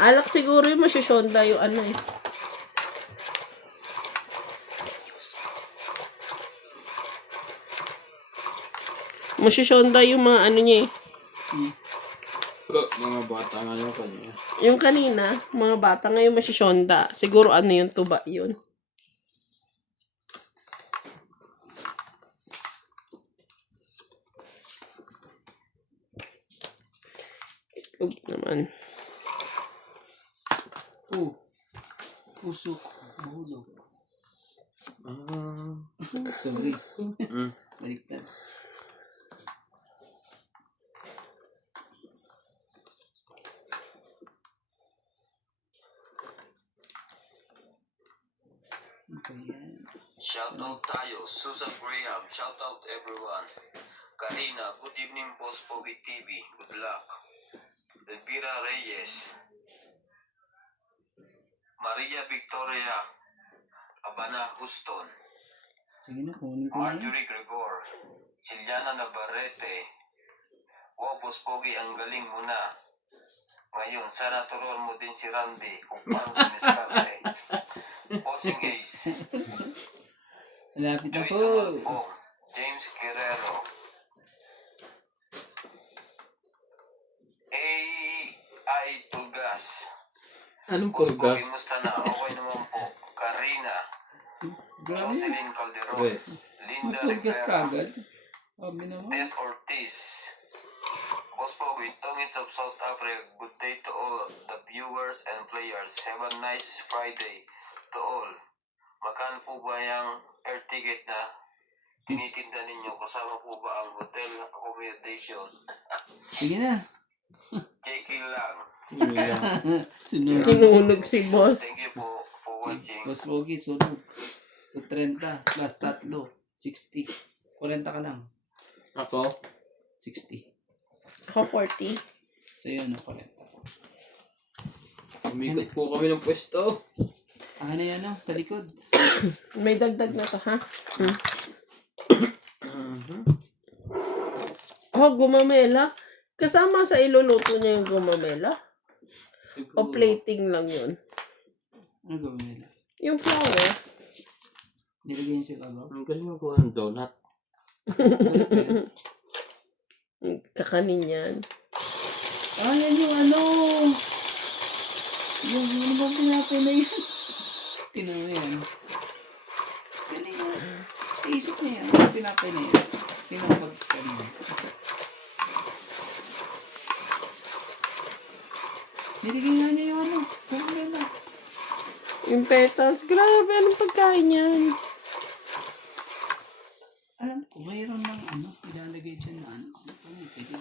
Alak siguro yung masyashonda yung ano eh. Masyashonda yung mga ano niya eh. Mga bata nga yung kanya. Yung kanina, mga bata ngayon masyashonda. Siguro ano yung tuba yun. Itlog naman. Puso. Mahulog. Sorry. Baliktad. Shoutout tayo, Susan Graham, shoutout everyone. Karina, good evening Boss Pogi TV, good luck. Elvira Reyes, Maria Victoria, Abana Houston, Sige na, kunin ko na. Marjorie Gregor, Siliana Navarrete. Wow, Boss Pogi, ang galing mo na. Ngayon, sana turuan mo din si Randy kung paano diniskarte. Bossing Ace, Malapit na Joyce po. Amalfong, James Guerrero, A.I. Tulgas. Anong Boss Pogi, purgas? musta na? Okay naman po. Karina, Grabe. Jocelyn Calderon, Yes. Linda Magpurgas ka Rivera, agad. Sabi naman. Tess Ortiz. Boss Pogi, Tongits of South Africa, good day to all the viewers and players. Have a nice Friday to all. Magkano po ba yung air ticket na tinitinda ninyo? Kasama po ba ang hotel accommodation? Sige na. JK lang. Sunod. Sinunog si boss. Thank you po for watching. Boss Pogi, sunog. Sa 30 plus 3, 60. 40 ka lang. Ako? 60. Ako 40. So yun, 40. Umikot po kami ng pwesto. Ano yan, sa likod. May dagdag na to, ha? Oh, gumamela. Kasama sa iluluto niya yung gumamela? O plating lang yun? Ano gawin nila? Yung flour. Nilagay yung sigaw. Ang galing mo po ng donut. Kakanin yan. Ah, yan yung ano. Yung ano bang pinapay na yan? Tinan mo yan. Galing yan. Isip na yan. Pinapay na yan. Tinan mo pag kanina. Nilagay nga niya yung ano. Problema. Yung petals. Grabe, anong pagkain yan? Alam ko, mayroon ng ano. Ilalagay dyan na ano. Ano pwede?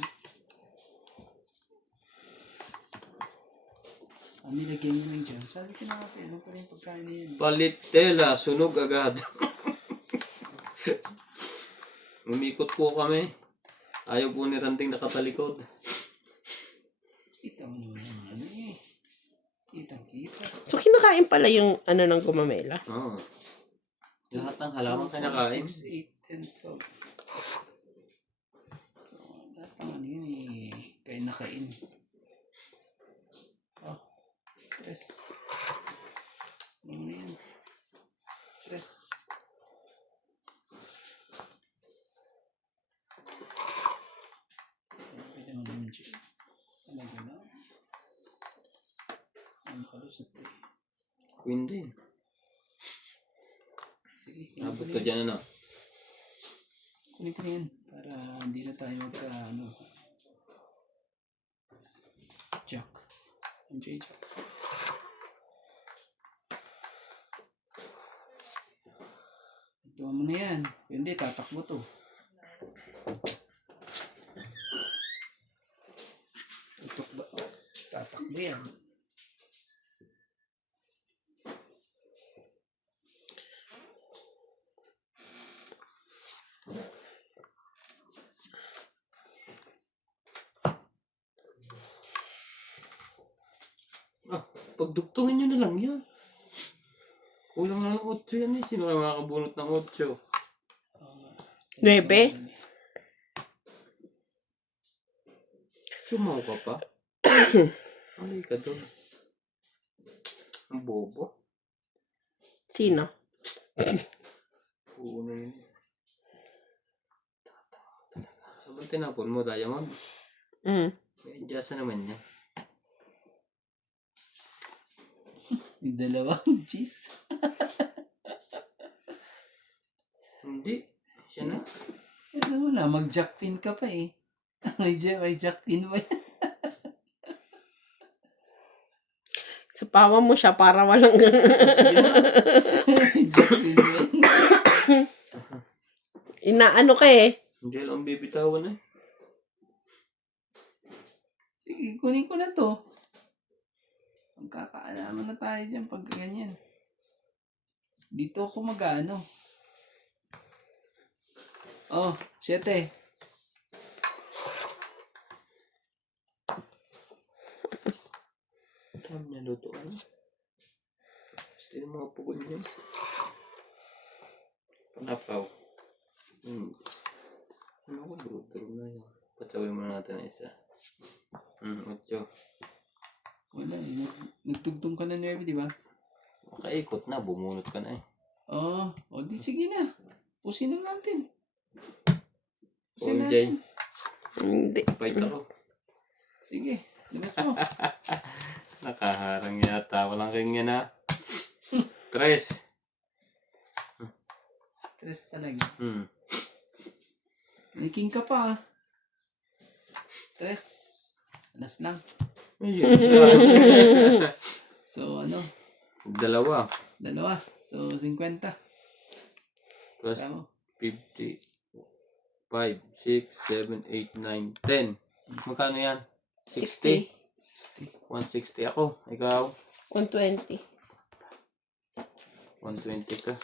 Nilagay niyo lang dyan. Sabi ko na natin, ano pa rin pagkain na yan? Palitela, sunog agad. Umikot po kami. Ayaw po ni Ranting nakatalikod. Kita mo naman yung ano eh. Kita. So, kinakain pala yung ano ng gumamela? Oo. Lahat ng halaman kinakain. 6, 8, 10, 12. Lahat ng ano yun eh. Kain na kain. Oh. 3. Ano yan? 3. Pwede mo naman dyan. Talaga na. Ang kalusot eh. Queen din. Sige, Abot ka dyan ano. kunin ko na yan. Para hindi na tayo magka ano. Jack. MJ Jack. Ito mo na yan. Hindi, tatakbo to. Tatakbo yan. Pagduktungin nyo na lang yan. Kulang lang ng 8 yan eh. Sino kayo makakabunot ng 8? 9? Sumaw ka pa. Mali ka doon. Ang bobo. Sino? Puno yun. Saan ba tinapon mo, Diamond? Mm. Eh, Diyan naman yan. Yung dalawang cheese. Hindi. Siya na. Ano wala, mag-jack pin ka pa eh. may jack pin ba yan? Supawan mo siya para walang... Jack pin ba yan? Inaano ka eh. Hindi lang bibitawan eh. Sige, kunin ko na to. Magkakaalaman na tayo dyan pag ganyan. Dito ako mag-ano. Oh, 7. Saan niya lutuan? Gusto yung mga pugol niya. Panapaw. Ano ko luto na yun? Patsawin mo natin na isa. 8. Wala eh. Nagtugtong ka na nerve, di ba? Makaikot na, bumunot ka na eh. Oo. O di sige na. Pusin na natin. All Jay, Hindi. fight ako. Sige. Labas mo. Nakaharang yata. Walang kanya na. 3. Tres talaga. May king ka pa ah. 3. Alas lang. So ano? 2. 2. So 50. Plus Tama. 50. 5, 6, 7, 8, 9, 10. Magkano yan? 60. 160 ako. Ikaw? 120. 120 ka.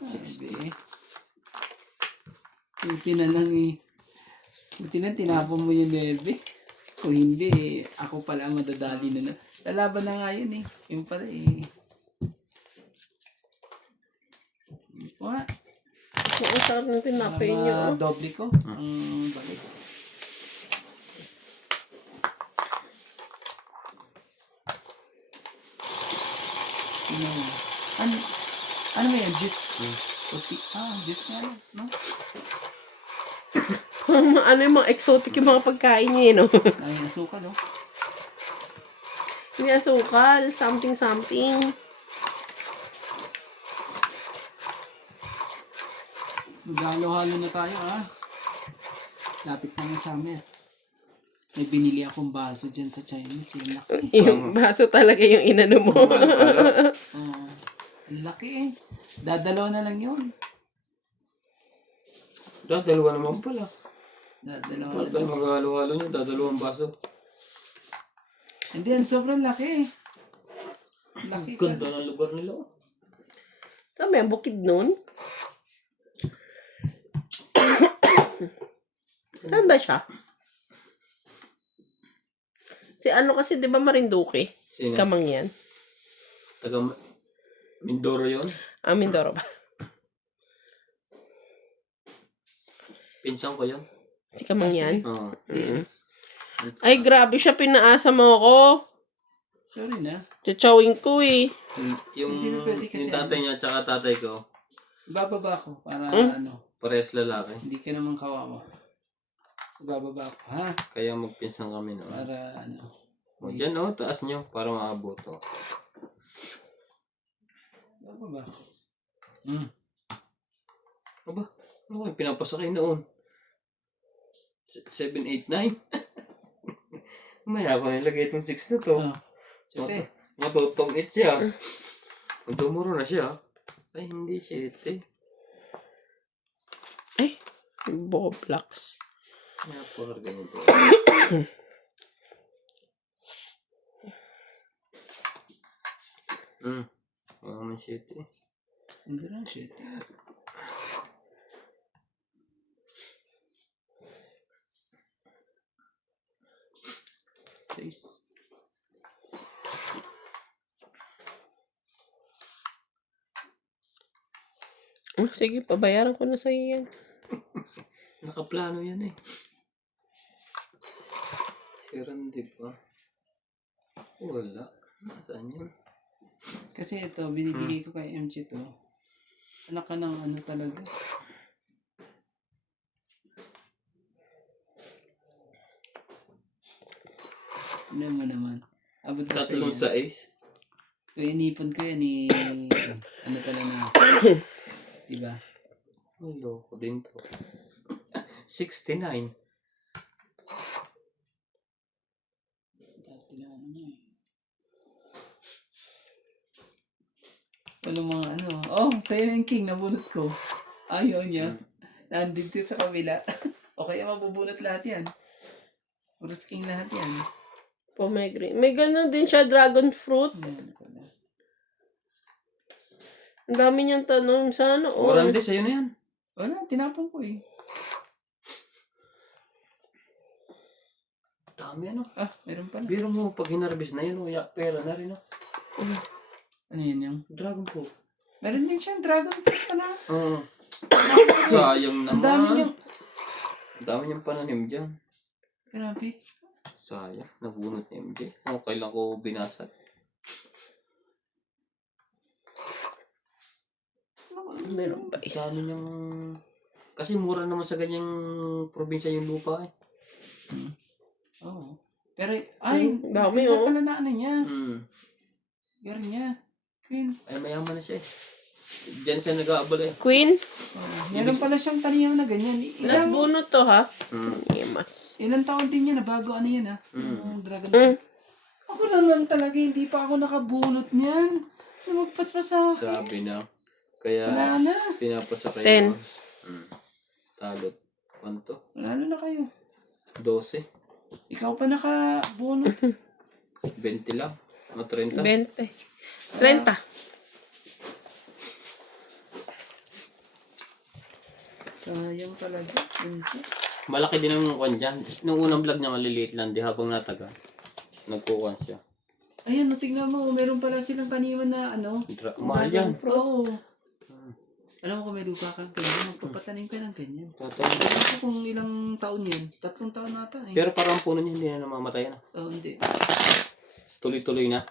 Sabi. Buti na lang eh. Buti na tinapon mo yung nebe. Kung hindi, ako pala madadali na na. Lalaban na nga yun eh. Yung pala eh. Wah. Ang sarap ng tinapay niyo. Doble ko. Balik. Ano ba yan? Juice? Juice nga lang. No? Ano yung mga exotic yung mga pagkain niya eh, no? Ay, asukal, no? Hindi asukal. Something. Maghalo-halo na tayo, Lapit na nga summer. May binili akong baso dyan sa Chinese. Yung laki. Yung baso talaga yung inano mo. Oh, ang laki eh. Dadalaw na lang yun. Dalawa naman pala. Dadalaw na Ano tayo lang. maghalo-halo niya? Dadalawang baso. And then, sobrang laki. Laki Ganda talaga. ng lugar nila. Saan ba yung bukid nun? Saan ba siya? Si ano kasi, di ba Marinduque? Si Sino? Kamang yan. Taga Mindoro yun. Mindoro ba? Pinsan ko yun. Si Kamang yan? Oo. Ay, grabe siya. Pinaasa mo ako. Sorry na. Tsawing ko eh. Yung Hindi na pwede kasi tatay niya tsaka tatay ko, Bababa ko para parehas lalaki. hindi ka naman kawawa. Bababa ko, ha? Kaya magpinsan kami noon. Para O dyan taas nyo para maabot o. Bababa ko. Aba, ano kayo pinapasakay noon? 7, 8, 9? Maya ako nilagay itong 6 na to. Siyete. Matutong 8 siya. Kung tumuro na siya. Ay, hindi 7. Ay, Boblax. Napakar ganito. Wala man 7. Hindi lang, siyete. Seis. Sige, pabayaran ko na sa'yo yan. Nakaplano yan eh. Pero hindi pa. Wala. Nasaan yun? Kasi ito, binibigay ko kay MJ to. Anak ka ng ano talaga. Ano mo naman. Abot na sa Tatlong yan. sais. Kaya inipon ko yan ano pala na. Diba? Ay, loko din to. 69. Dati na ano niya eh. Walang mga ano. Oh, sa'yo yung king, nabunot ko. Ayaw niya. Nandito sa kabila. O kaya mabubunot lahat yan. Puros king lahat yan. Pomegranate. May gano'n din siya, dragon fruit. Ayan pala. Ang dami niyang tanong sa ano. Oh, Orande, sa'yo na yan. Wala, tinapon ko eh. Dami ano. Ah, meron pala. Biro mo, pag hinarbis na yun, pera na rin. Ano yun yung? Dragon fruit. Meron din siyang dragon fruit pala. Oo. Sayang naman. Ang dami niyang. Ang dami niyang pananim dyan. Grabe. Sayang. Nabunot ni MJ. Kung kailan ko binasag. meron pa isa. Kano niyang... Kasi mura naman sa ganyang probinsya yung lupa eh. Oo. Pero, ay, dami, ganda oh. pala na ano niya. Hmm. Niya. Queen. Ay, mayaman na siya eh. Diyan siya nag-aabala eh. Queen. Meron pala siyang taniyaw na ganyan. Last bunot to, ha? Hmm. Yemas. Ilang taon din yan na bago ano yan ha? Mm. Yung dragon fruit. Ako lang talaga, hindi pa ako nakabunot niyan. Magpaspas ako. Sabi na. Kaya, Wala na. pinapasa kayo. 10. Talot. Quanto? Wala na kayo. 12. Ikaw pa nakabunot. 20 lang. O 30. 20. 30. Sayang talaga. Malaki din naman yung kwan dyan. Nung unang vlog niya maliliit lang. Di habang nataga. Nagkukuhan siya. Ayan, tingnan mo. Meron pala silang taniman na ano. Mahal yan. Oo. Alam mo kung may lupa ka, ganyan. Magpapatanim ka ng ganyan. Totoo. Alam ko kung ilang taon yan. 3 taon nata eh. Pero parang puno niya hindi na namamatay na. Oo, hindi. Tuloy-tuloy na.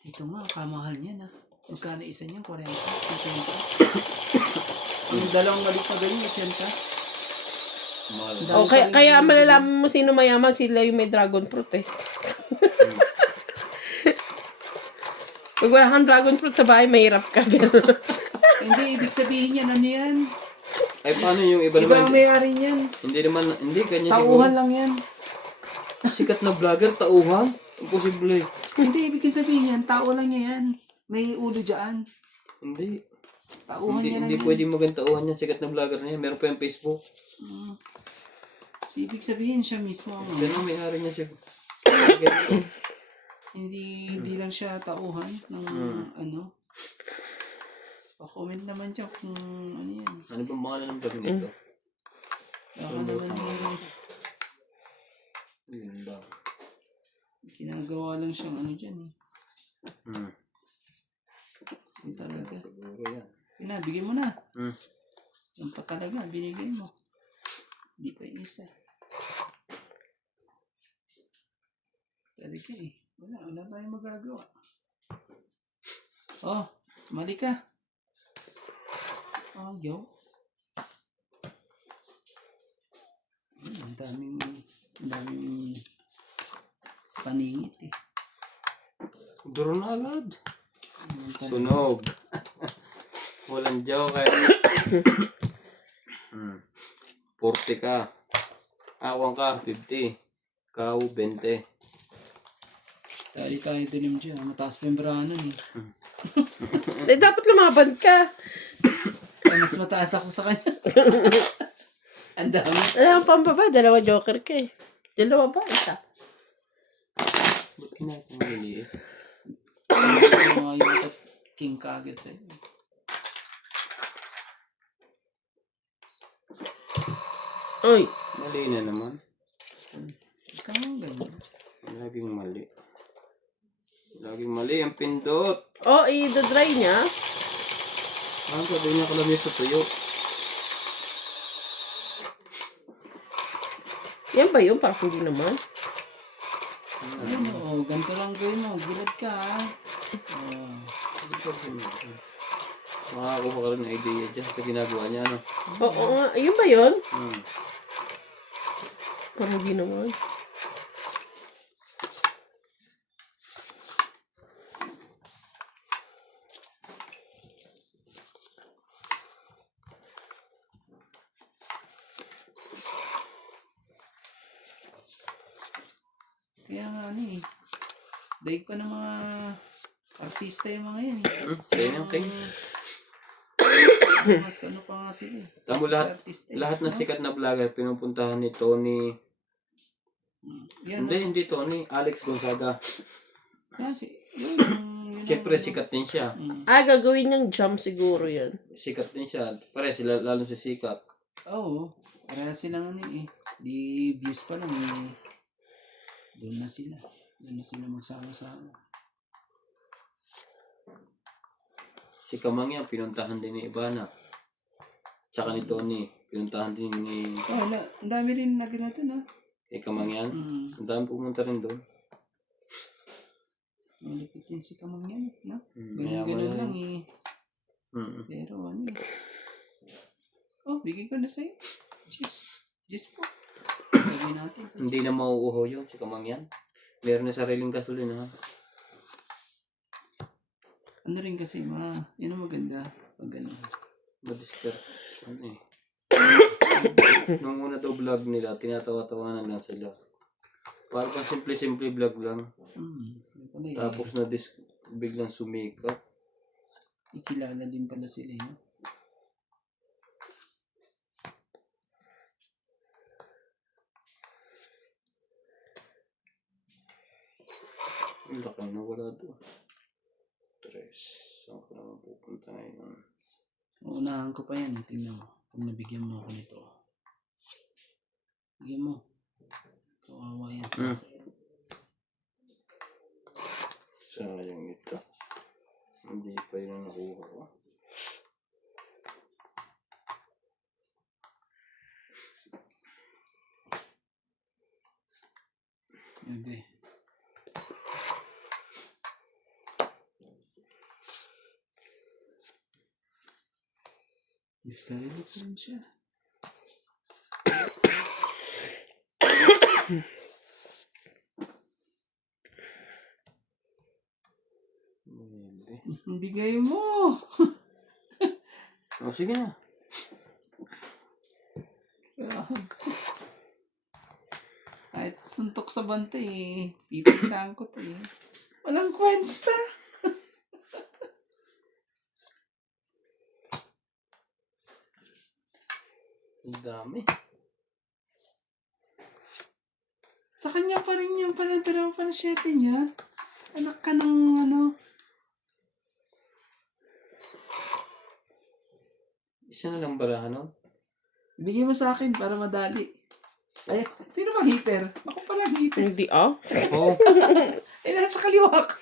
Dito nga, kamahal niya na. Magkano isa niyan? 40? 50? Ang dalawang maliit na ganyan, 80? Mahal. O, kaya malalaman mo sino mayaman, sila yung may dragon fruit eh. Pag wala kang dragon fruit sa bahay, mahirap ka. Hindi, ibig sabihin yan, ano yan? Ay, paano yung iba Iba naman? ang may-ari niyan. Hindi naman, hindi, kanya Tauhan lang yan. Sikat na vlogger, tauhan? Imposible. Hindi, ibig sabihin yan, tao lang niya yan. May ulo dyan. Hindi. Tauhan niya lang Hindi yan. pwede maging tauhan yan. Sikat na vlogger na yan. Meron pa yung Facebook. Ibig sabihin siya mismo. Ganun, may-ari niya siya. Hindi lang siya tauhan ng ano. Pa-comment naman siya kung ano yan. Ano bang mga ng vlog nito? Baka naman Yun ba? ginagawa lang siyang ano dyan eh. Yung talaga. Siguro yan. Yun na, bigay mo na. Hmm. Yung pa talaga, binigay mo. Hindi pa yung isa. Talaga eh. Wala tayong magagawa. Oh, mali ka. Ayaw. Ang daming paningit eh. Duro na agad. Sunog. Walang joke eh. 40 ka. Awang ka, 50. Kau, 20. Dali tayo dilim dyan. Mataas pa yung brahanan eh. Eh, dapat lumaban ka. Ay, mas mataas ako sa kanya. Ang dami. Alam pang baba, 2 joker ka eh. 2 ba? Isa. Ba't kinahin mo maliliit? Mga yung king kagad sa'yo. Uy. Mali na naman. Ikaw ang ganyan. Laging mali. Laging mali ang pindot. Oh, i-dry niya. Ang sabi niya kalami sa tuyo. Yan ba yun? Parang hindi naman. Ayun o, ganito lang gawin mo. Gilad ka ha. Oh. Makakakuha ka rin ng idea dyan sa ginagawa niya, ano? Oo nga. Ayun ba yun? Hmm. Parang hindi naman. Kaya nga ano eh. Daig pa ng mga artista yung mga yan. Kaya yung king. Mas ano pa nga sila eh. Tamo Mas artista eh. Lahat na No? sikat na vlogger pinupuntahan ni Tony. Yan, Hindi Tony. Alex Gonzaga. yan, yun Siyempre, ang- sikat din siya. Gagawin niyang jump siguro yan. Sikat din siya. Pare sila, lalo si sikat. Oo. Para silang ano eh. Di views pa lang eh. Doon na sila. Doon na sila magsama-sama. Si Kamang yan, pinuntahan din ni Ivana. Tsaka ni Tony. Pinuntahan din ni Oh, wala. Ang dami rin naginato na. kay Kamang yan. Mm. Ang dami pumunta rin doon. Malipit din si Kamang yan. No? Mayaman Ganun na lang rin. eh. Pero ano eh. Oh, bigay ko na sa'yo. Cheese po. Bigay natin. sa Hindi na cheese. mauuho yun, si Kamang yan. Meron na sariling gasolina. Ha? Ano rin kasi, yun ang maganda. Pag ano. Madisker. Ano eh. Nung una daw vlog nila, tinatawa-tawanan lang sila. Parang kang simple-simple vlog lang. Yun pala eh. Tapos biglang sumikat. Ikilala din pala sila eh. No? Ang laki na wala doon. Tres. Saan ko naman pupunta ngayon? Uunahan ko pa yan eh. Tingnan mo. Kung nabigyan mo ako nito. Bigyan mo. Kawawa yan sa akin. Saan yung ito? Hindi pa yun ang nakuha ko. Bebe. May sarili pa rin siya. Bigay mo! Oh, sige na. Kahit suntok sa bante eh. Pipintahan ko to eh. Walang kwenta. Ang dami. Sa kanya pa rin yan pala. Dalawa pa na 7 niya. Anak ka ng ano. Isa na lang barahan nun? Ibigay mo sa akin para madali. Ay, sino ba heater? Ako pala heater. Hindi Oo. Ay, nasa kaliwa ko.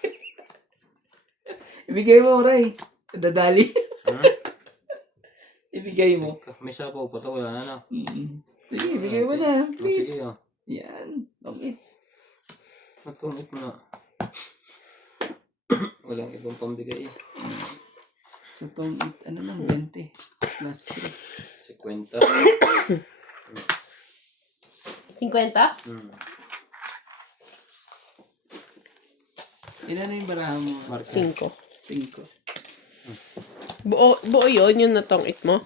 Ibigay mo, Ray. Dadali. Ibigay mo. May sapaw pa to, wala na na. Sige, ibigay mo na. Oh, Please. sige ah. Yan. Okay. Matungit mo na. Walang ibang pambigay eh. So, itong, ano lang, 20. Plus 3. 50. 50? Ilan na yung barahan mo? Marka. 5. 5. Buo yun, yung natongit mo?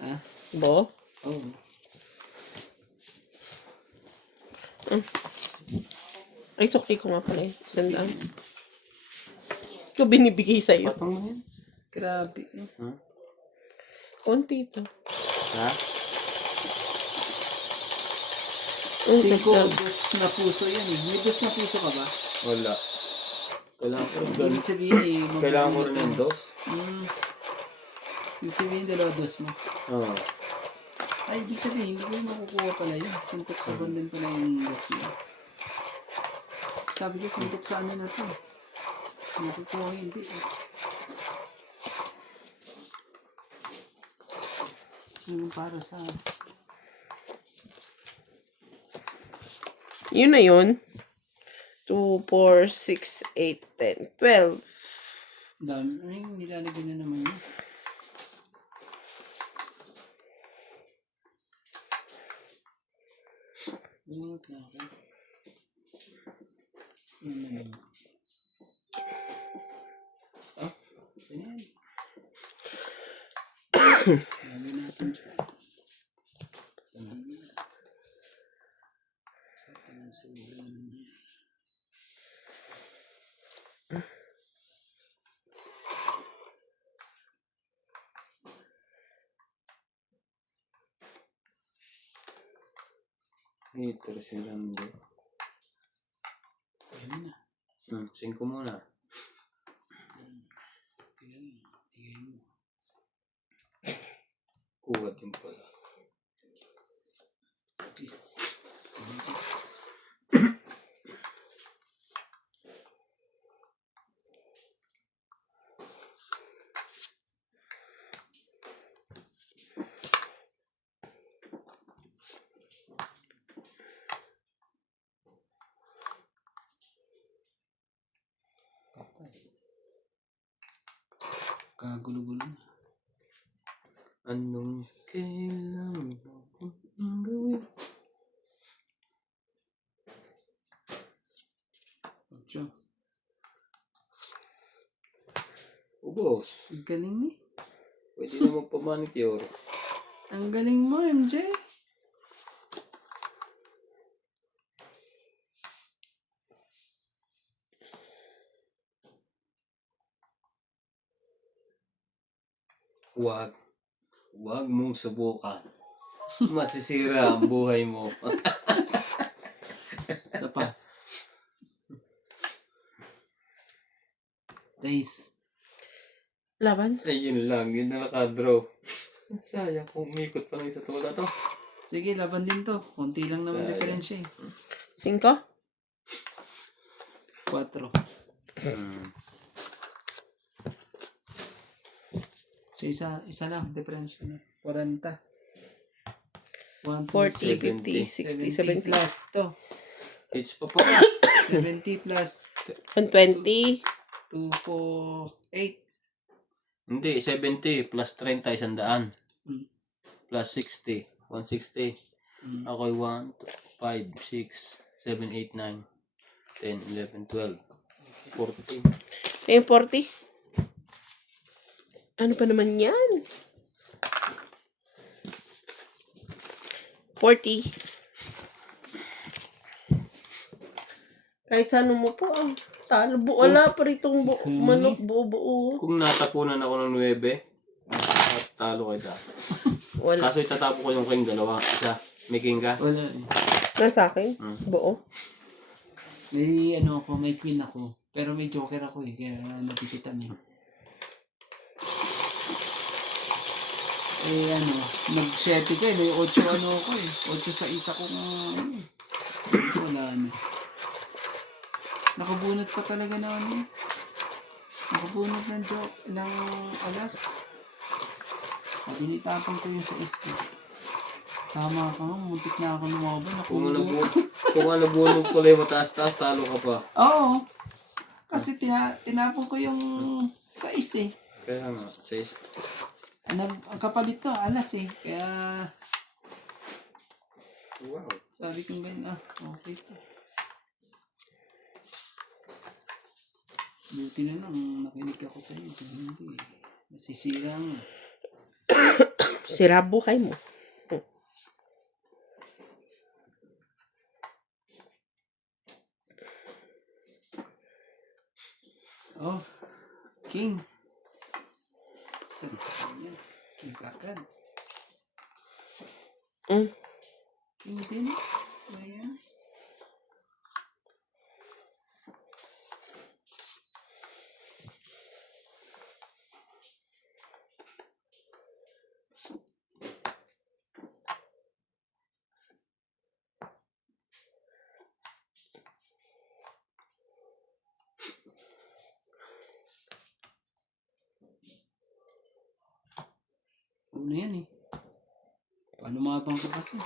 Ah? Buo? Oh. Ay, sukli ko nga pala eh. Gandaan. Ito binibigay sa'yo. Patong mo yan. Grabe. Konti ito. Ha? Ang 5 ganda. dos na puso yan eh. May dos na puso ka ba? Wala. Kailangan ko rin. Ibig sabihin eh. Kailangan ko rin ng dos. Ibig sabihin dalawa dos mo. Oo. Ay, ibig sabihin, hindi ko yung makukuha pala yun. Suntok sa din pala yung gas mo. Sabi ko, suntok sa ano na to. Makukuha hindi eh. Ano para sa... Yun na yun. 2, 4, 6, 8, 10, 12. Dami. Ay, nilalagay na naman yun. Bunot na ako. Ano naman? Ah, saan yan? Lagay natin siya. Sa ulo niya. Ito sila hindi. Ayun na. 5 muna. Tignan mo. Tignan mo. Kuha din pala. Please. Please. Kagulo-gulo na. Anong kailangan akong gawin? Ocho. Ubos. Ang galing ni. Pwede na magpamanicure. Ang galing mo, MJ. Huwag mong subukan. Masisira ang buhay mo. Isa pa. Days. Laban. Ayun lang, yun na nakadraw. Sayang kung umikot pa lang sa tula to. Sige, laban din to. Konti lang naman Sayang. diferensya eh. 5. 4. So, isa lang. Diferensya na. 40. 1, 40, 50, 60, 70. plus to. It's pa pa. 70 plus 120. 2, 4, 8. Hindi, 70 plus 30, 100. Mm. Plus 60, 160. Mm. Ako'y 1, 5, 6, 7, 8, 9, 10, 11, 12, 14. Yung 40. Ano pa naman yan? 40. Kahit saan mo po talo. Wala pa ritong manok buo-buo. Kung natapunan ako ng 9, talo kita. Wala. Kaso itatapo ko yung king dalawa. Isa, may king ka. Wala eh. Nasa akin? Buo. May ano ako, may queen ako. Pero may joker ako eh, kaya napipitan eh. Eh ano, nag-7 ka eh, may 8 ano ako eh. 8 sa isa kong wala ano. Nakabunot pa talaga na ano. Nakabunot ng alas. At initapang ko yung sa iski. Tama ka nga, muntik na ako lumaban. Kung ano bunong kulay mataas-taas, talo ka pa. Oo. Kasi tinapon ko yung sa is eh. Kaya nga, sis. Ang kapalit to, alas eh. Kaya, Wow. sabi kong ganyan, okay to. Buti na lang, nakinig ako sa iyo. Hindi, masisira nga. Sira buhay mo. Oh, king. Saan ka yan? King kakad. King din. Ayan. Ano yan eh? Paano mabang ka kasi?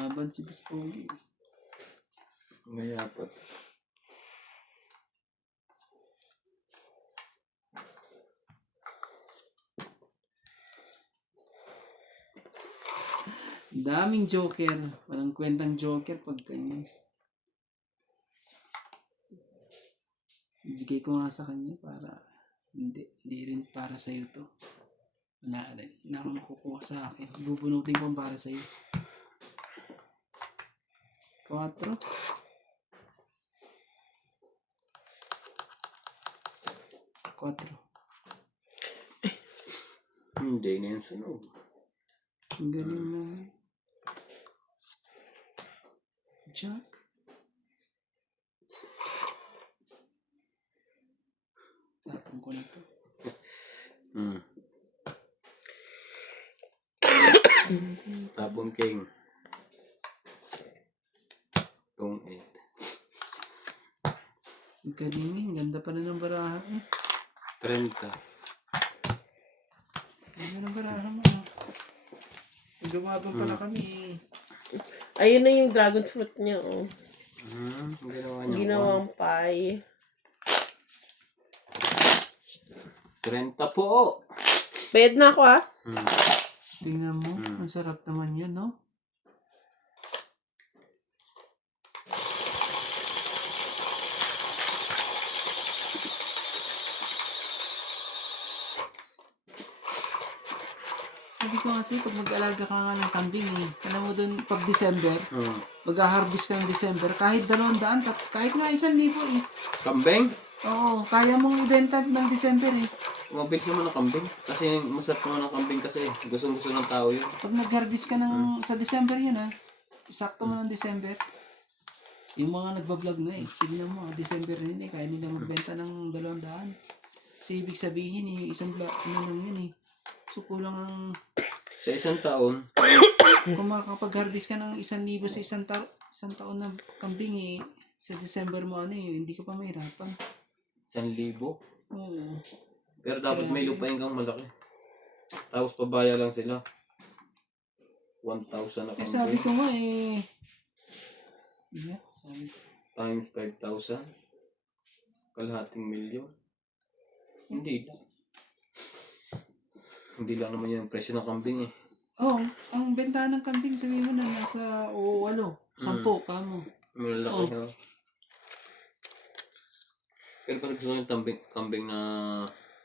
Laban si Boss Pogi. May apat. Daming joker. Walang kwentang joker pag ganyan. Ibigay ko nga sa kanya para hindi rin para sa'yo to. Wala rin. Wala kang makukuha sa akin. Bubunutin ko para sa'yo. 4. Hindi na yung sunog. Ang galing na. Jack. Tapon ko na to. Tapon king. Tong 8. Ang galing eh. Ganda pa na ng barahan eh. 30. Ganda ng barahan mo. Lumaban pala kami. Ayun na yung dragon fruit niya, oh. Ginawa niya. Ginawang pie. 30 po. Bayad na ako, ah. Tingnan mo. Ang sarap naman yun, no? Sabi ko kasi pag mag-alaga ka nga ng kambing eh. Alam mo dun pag December, mag-harvest ka ng December, kahit 200, kahit nga 1,000 eh. Kambing? Oo, kaya mong ibenta ng December eh. Mabilis naman ang kambing. Kasi masarap naman ang kambing kasi. Gustong-gusto ng tao yun. Pag nag-harvest ka ng, sa December yun sakto mo ng December. Yung mga nagbablog nga eh, tignan mo, December rin eh, kaya nila magbenta ng 200. So ibig sabihin eh, isang lang yun eh. So kulang ang, Sa isang taon, kung makakapag-harvest ka ng 1,000 sa isang taon na kambing eh, sa December mo hindi ka pa mahirapan. 1,000. Oo. Pero dapat may lupain kang malaki. Tapos pabaya lang sila. 1,000 na Eh sabi kambing. ko nga eh, sabi ko. Times 5,000. Kalahating milyon. Hindi lang. Hindi lang naman yung presyo ng kambing eh. Oh, ang benta ng kambing, sabihin mo na nasa 10 kamo. Malaki na. Pero pag gusto yung kambing na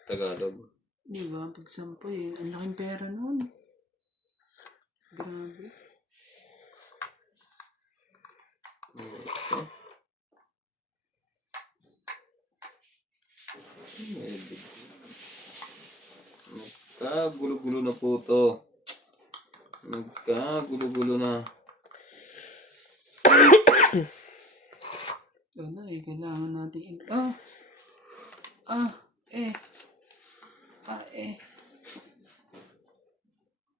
Tagalog. Di ba? Pag 10 eh. Ang laking pera nun. Grabe. Ito. Nagkagulo-gulo na po ito. Nagkagulo-gulo na. Wala eh. Kailangan natin.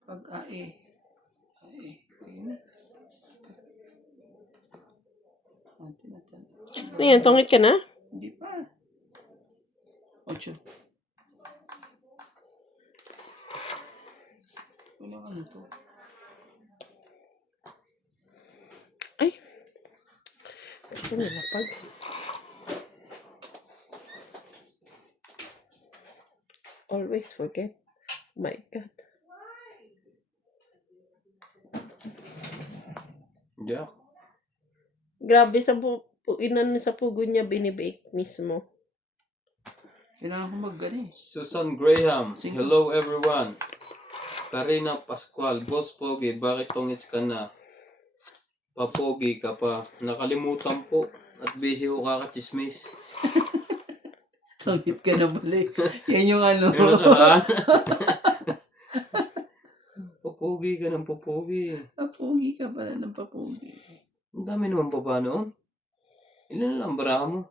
Pag sige na. Natin. Ano yan? Tungit ka na? Hindi pa. 8. Wala ano to. Ay. Ito nilapag. Always forget. My God. Jack. Grabe sa sa pugo niya binibake mismo. Kailangan ko mag-galing. Susan Graham. Sing- Hello everyone. Karina Pascual. Boss Pogi, bakit tungis ka na? Papogi ka pa. Nakalimutan po. At busy ko kakachismis. Tangit ka na bali. Yan yung ano. Yung nakaraan. Papogi ka ng papogi. Papugi ka pala ng papugi. Ang dami naman baba noon. Ilan na lang baraha mo?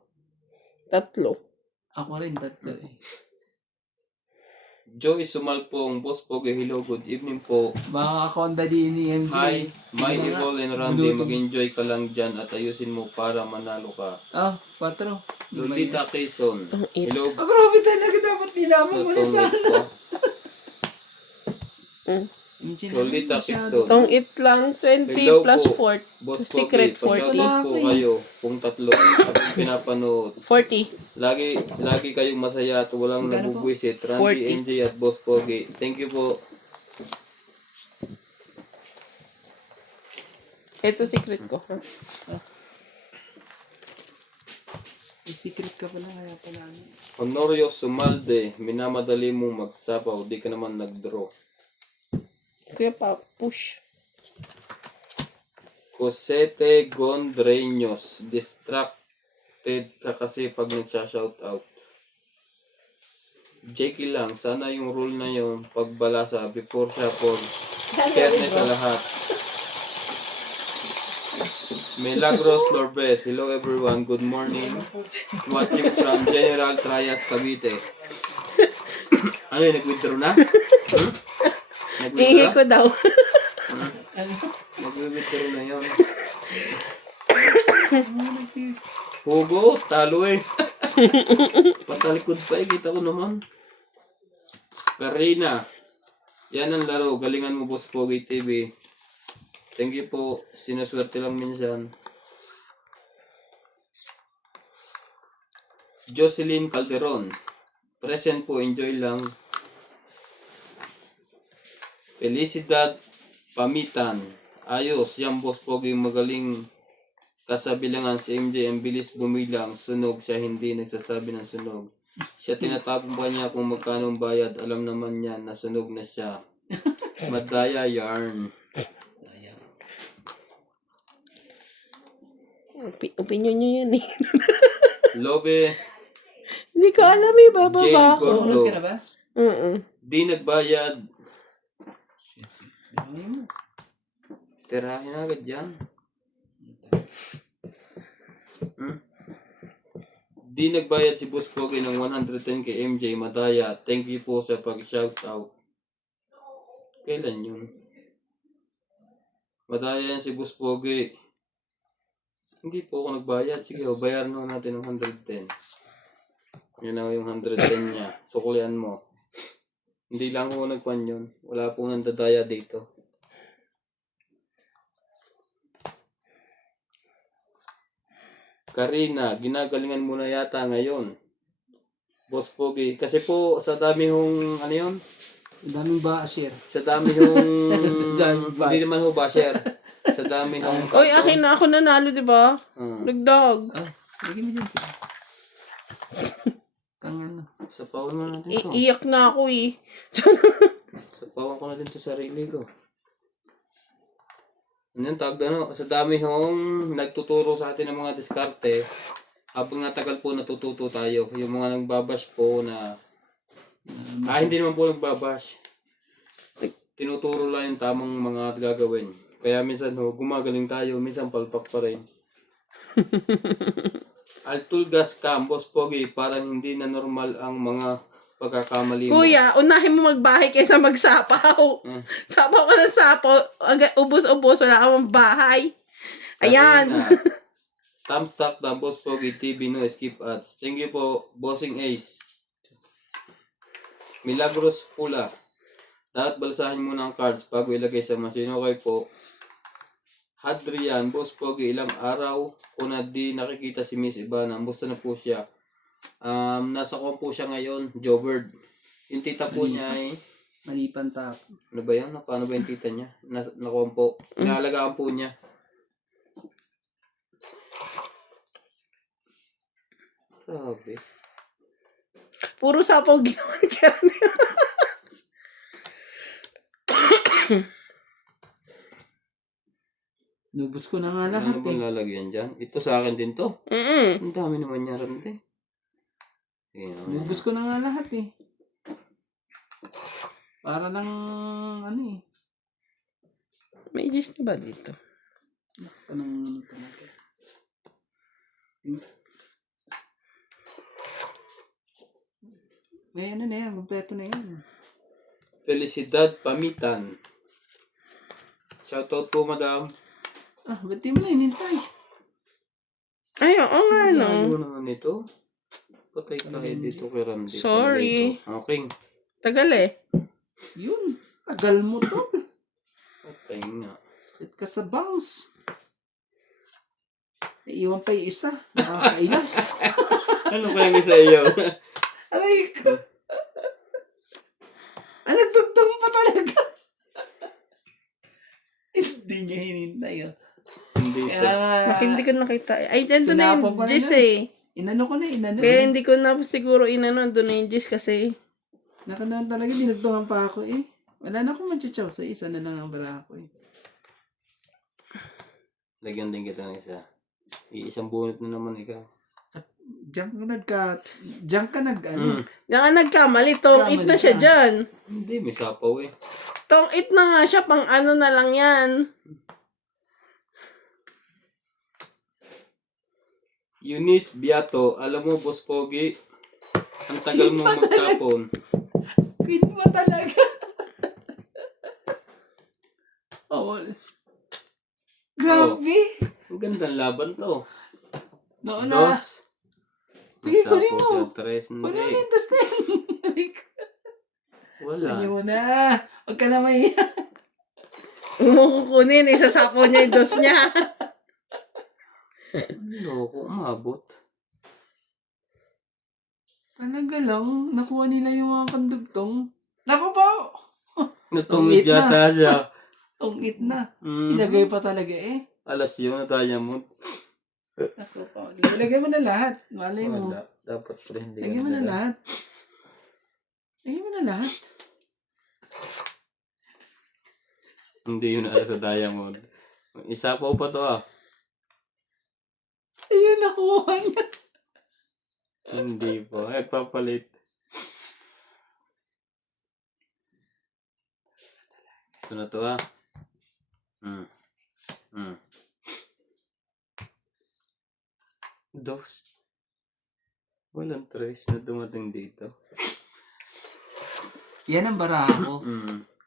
3. Ako rin 3 eh. Joey Sumalpong, Boss Pogi, hello, good evening po. Baka ako ang dali ni MJ. Hi, my Sige na Evil nga. and Randy, Bulutin. mag-enjoy ka lang dyan at ayusin mo para manalo ka. 4. Lolita Quezon, Ang ito. hello, Grabe talaga dapat nilaman mo na natungit sana. ko. Solid episode. Tong it lang, 20 Hello plus po. 4. Boss Secret Pogi, pa-shoutout po kayo kung tatlo at pinapanood. 40. Lagi kayong masaya at walang Magkano po? nabubwisit. Randy, 40. NJ at Boss Pogi. Thank you po. Ito secret ko. May secret ka pala, kaya pala. Honorio Sumalde, minamadali mong magsapaw, di ka naman nag-draw. Kuya pa, push. Cosete Gondreños, distracted ka kasi pag nagsha-shoutout. Jakey lang, sana yung rule na yung pagbalasa before siya for fairness sa lahat. Milagros Lorbes, hello everyone, good morning. Watching from General Trias, Cavite. Ano yun, nag-withdraw na? Hingi Nag-withdraw? ko daw. Nag-withdraw na yun. Hugo, talo eh. Patalikod pa eh, kita ko naman. Karina, yan ang laro, galingan mo Boss Pogi TV. Thank you po, sinaswerte lang minsan. Jocelyn Calderon, present po, enjoy lang. Felicidad Pamitan, ayos, yan Boss Pogi, magaling kasabilangan si MJ, ang bilis bumilang, sunog siya, hindi nagsasabi ng sunog. Siya tinatapong pa niya kung magkano ang bayad, alam naman niya na sunog na siya. Madaya yarn. Opinion nyo yan eh. Lobe Hindi ko alam eh, bababa Jane ako. Gordo, Tulog ka na ba? di nagbayad. Dami mo. Tirahin agad yan. Di nagbayad si Boss Pogi ng 110 kay MJ Madaya. Thank you po sa pag-shoutout. Kailan yun? Madaya yan si Boss Pogi. Hindi po ako nagbayad. Sige, bayaran mo natin ng 110. Yan na yung 110 niya. Suklian mo. Hindi lang ako nagpan yun. Wala po nang dadaya dito. Karina, ginagalingan mo na yata ngayon. Boss Pogi. Kasi po, sa dami hong, ano yun? Ang daming basher. Sa dami hong, Daming bash. hindi naman ho basher. Sa dami hong, Oy, akin na ako nanalo, di ba? Nagdag. Ah, lagyan mo dyan siya. Kang ano. sapawan mo natin to. Iiyak na ako eh. Sapawan ko na din to sarili ko. Ano yung tawag ano? Sa dami hong nagtuturo sa atin ng mga diskarte, habang natagal po natututo tayo. Yung mga nagbabash po na, hindi naman po nagbabash. Tinuturo lang yung tamang mga gagawin. Kaya minsan gumagaling tayo, minsan palpak pa rin. Altulgas Cam, Boss Pogi, parang hindi na normal ang mga pagkakamali mo. Kuya, unahin mo magbahay kaysa magsapaw. Sapaw ka ng sapaw, ubos-ubos, wala kang bahay. Ayan. Thumbstack na Boss Pogi TV, no skip ads. Thank you po, Bossing Ace. Milagros Pula. Dapat balasahin mo ng cards bago ilagay sa machine. Okay po. Hadrian, Boss Pogi, ilang araw ko na di nakikita si Miss Ivana. Musta na po siya? Nasa ko po siya ngayon, Jobird. Yung tita po niya ay, Malipan tap. ano ba yan? Paano ba yung tita niya? Nakompo. Inalagaan po niya. Grabe. Puro sapaw ginawa ni Karen. Nubos ko na nga Ano lahat ba eh. lalagyan dyan? Ito sa akin din to. Mm-mm. Ang dami naman niya rin din. Nubos ko na nga lahat eh. Para lang ano eh. May gist na ba dito? Anong ano talaga. May ano na yan, kompleto na yan. Felicidad Pamitan. Shoutout po, madam. Ah, ba't di mo na inintay? Ay, oo nga, no. Ano naman ito? Patay ka dito kay Randy. Sorry. Okay. Tagal eh. Yun, tagal mo to. Pahinga. Sakit ka sa bangs. Naiwan pa yung isa. Nakakailas. Ano ba yung isa iyo? Aray ko. Nagtugtong pa talaga. Hindi niya hinintay. Oh. Hindi ito. Bakit hindi ko nakita? Ay, nandun na Tinapon yung pa na Jis nun. eh. Inano ko na, inano. Kaya hindi ko na siguro inano, nandun na yung Jis kasi. Nakanoon talaga, dinagtungan pa ako eh. Wala na akong manchachaw sa isa na lang ang bara ko eh. Lagyan din kita ng isa. Isang bunot na naman ikaw. Diyan ka nag, ano. Diyan ka nagkamali, tong it na siya Kamali ka. dyan. Hindi, may sapaw eh. Tong it na nga siya, pang ano na lang yan. Eunice Biato, alam mo, Boss Pogi, ang tagal mo magtapon. Queen mo talaga. Oh. Grabe. Ang gandang laban to. Noon na. Dos. Sige, May kunin sapaw mo. siya, tres. Wala na Hindi. yung tas na yun. Wala. Kunin mo na. Huwag ka na mahiya. Kukunin, isasapo niya yung dos niya. Loko, umabot. Talaga lang. Nakuha nila yung mga pandugtong. Naku pa. Natungit Tungit na. yata siya. Tungit na. Mm. Ilagay pa talaga eh. Alas yun na diamond. Naku pa. Ilagay mo na lahat. Malay mo. Wala. Dapat pala hindi. Lagay mo na lahat. Lagay mo na lahat. Hindi yun alas sa diamond. Isa pa to ah. Ayun, nakuha niya. Hindi po. Nagpapalit. Ito na to ah. Dos. Walang tres na dumating dito. Yan ang baraha ko.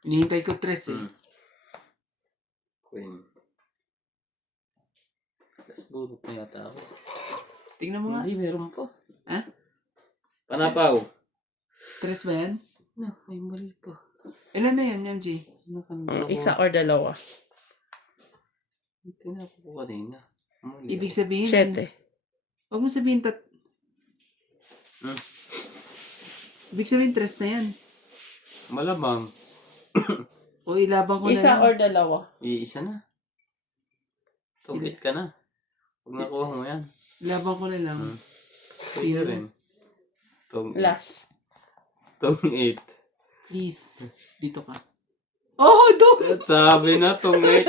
Hinihintay ko tres eh. Queen. Tapos burot na yata ako. Tingnan mo nga. Hindi, meron pa. Ha? Panapaw. Tres ba yan? No, may mali pa. Ilan na yan, MG? Isa or dalawa. Tinako ko kanina. Mali. Ibig sabihin, Siyete. huwag mo sabihin Hmm. Ibig sabihin, tres na yan. Malamang. O ilabang ko na Isa lang. or dalawa. Iisa na. Tungit ka na. Huwag nakuha mo yan. Ilabang ko na lang. Sino rin? Tong Last. Tong 8. Please. Dito ka. Oh, do! At sabi na tong 8.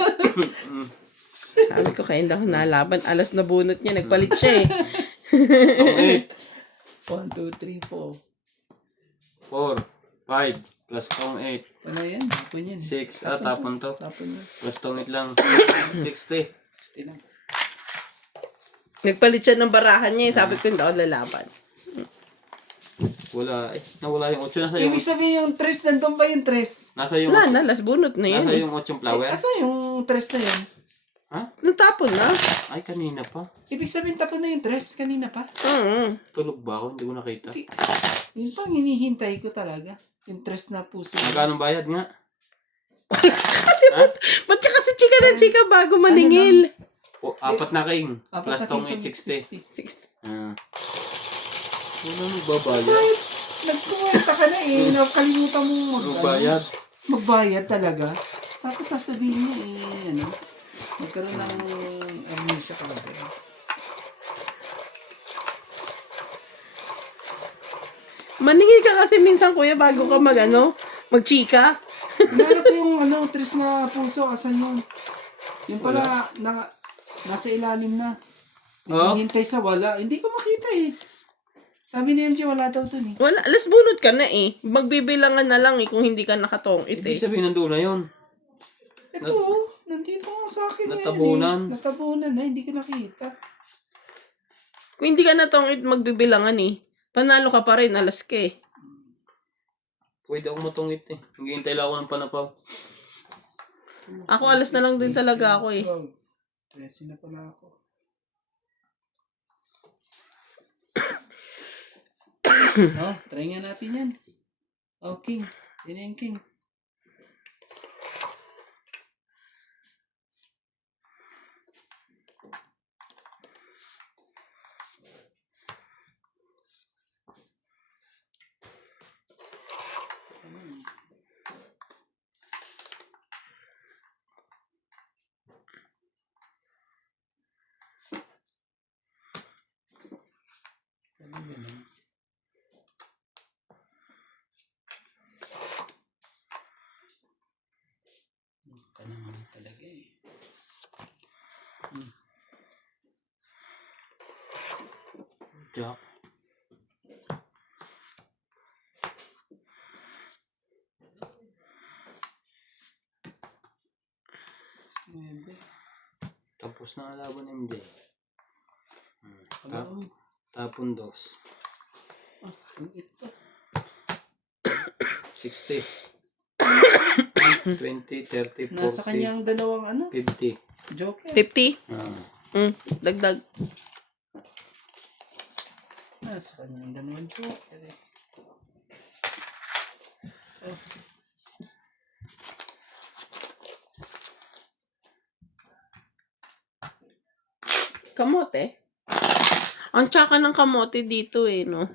Sabi ko kaya hindi ako nalaban. Alas na bunot niya. Nagpalit siya eh. Tong 1, 2, 3, 4. 8. 4. 5. Plus tong 8. Wala yan. Tapon yan. 6. Ah, tapon to. Tapon yan. Plus tong 8 lang. 60. 60 lang. Nagpalit siya ng barahan niya eh. Sabi ko hindi ako lalaban. Wala. Eh, nawala yung 8. Nasa yung... Ibig sabihin yung tres, nandun ba yung tres? Nasa yung... Wala na. Last bunot na yan Nasa eh. yung 8 flower? Asan yung tres na yan? Ha? Natapon na. Ay, kanina pa. Ibig sabihin tapon na yung tres kanina pa. Tulog ba ako? Hindi ko nakita. Yun pang hinihintay ko talaga. Yung tres na puso. Magkano bayad nga? Ba't ka kasi chika na chika bago maningil? O, 4 na king. Plus tong 8, 60. 60. Ah. Wala nagbabayad. Nagkuwenta ka na eh. Nakalimutan mo Nagbayad. magbayad talaga. Tapos sasabihin niya eh, ano, magkaroon ng amnesia ka ba? Maningil ka kasi minsan kuya bago ka magchika. Hinanap ko yung ano, tres na puso, asan yun? Yung pala, nasa ilalim na. Oh? Hintay sa wala. Hindi ko makita eh. Sabi ni MJ, wala daw dun eh. Wala, alas bunot ka na eh. Magbibilangan na lang eh kung hindi ka nakatongit Ibig eh. sabihin nandun na yun. Ito, nandito nga sa akin Natabunan. eh. Natabunan na, hindi ko nakita. Kung hindi ka natongit, magbibilangan eh. Panalo ka pa rin, alas ka eh. Pwede ako matungit eh. Naghihintay lang ako ng panapaw. Ako alas na lang din talaga ako eh. 13 na pala ako. Oh, try nga natin yan. Oh, king. Yan na yung king. Jack. Nuebe. Tapos na ang laban ng MJ. Alam mo. Tapon dos. Ang ito. 60. 20, 30, 40, Nasa kanya ang dalawang ano? 50. Joker. 50. Ah. Dagdag. Nasa kanya ang dalawang joker. Oh. Kamote. Ang tsaka ng kamote dito eh, no?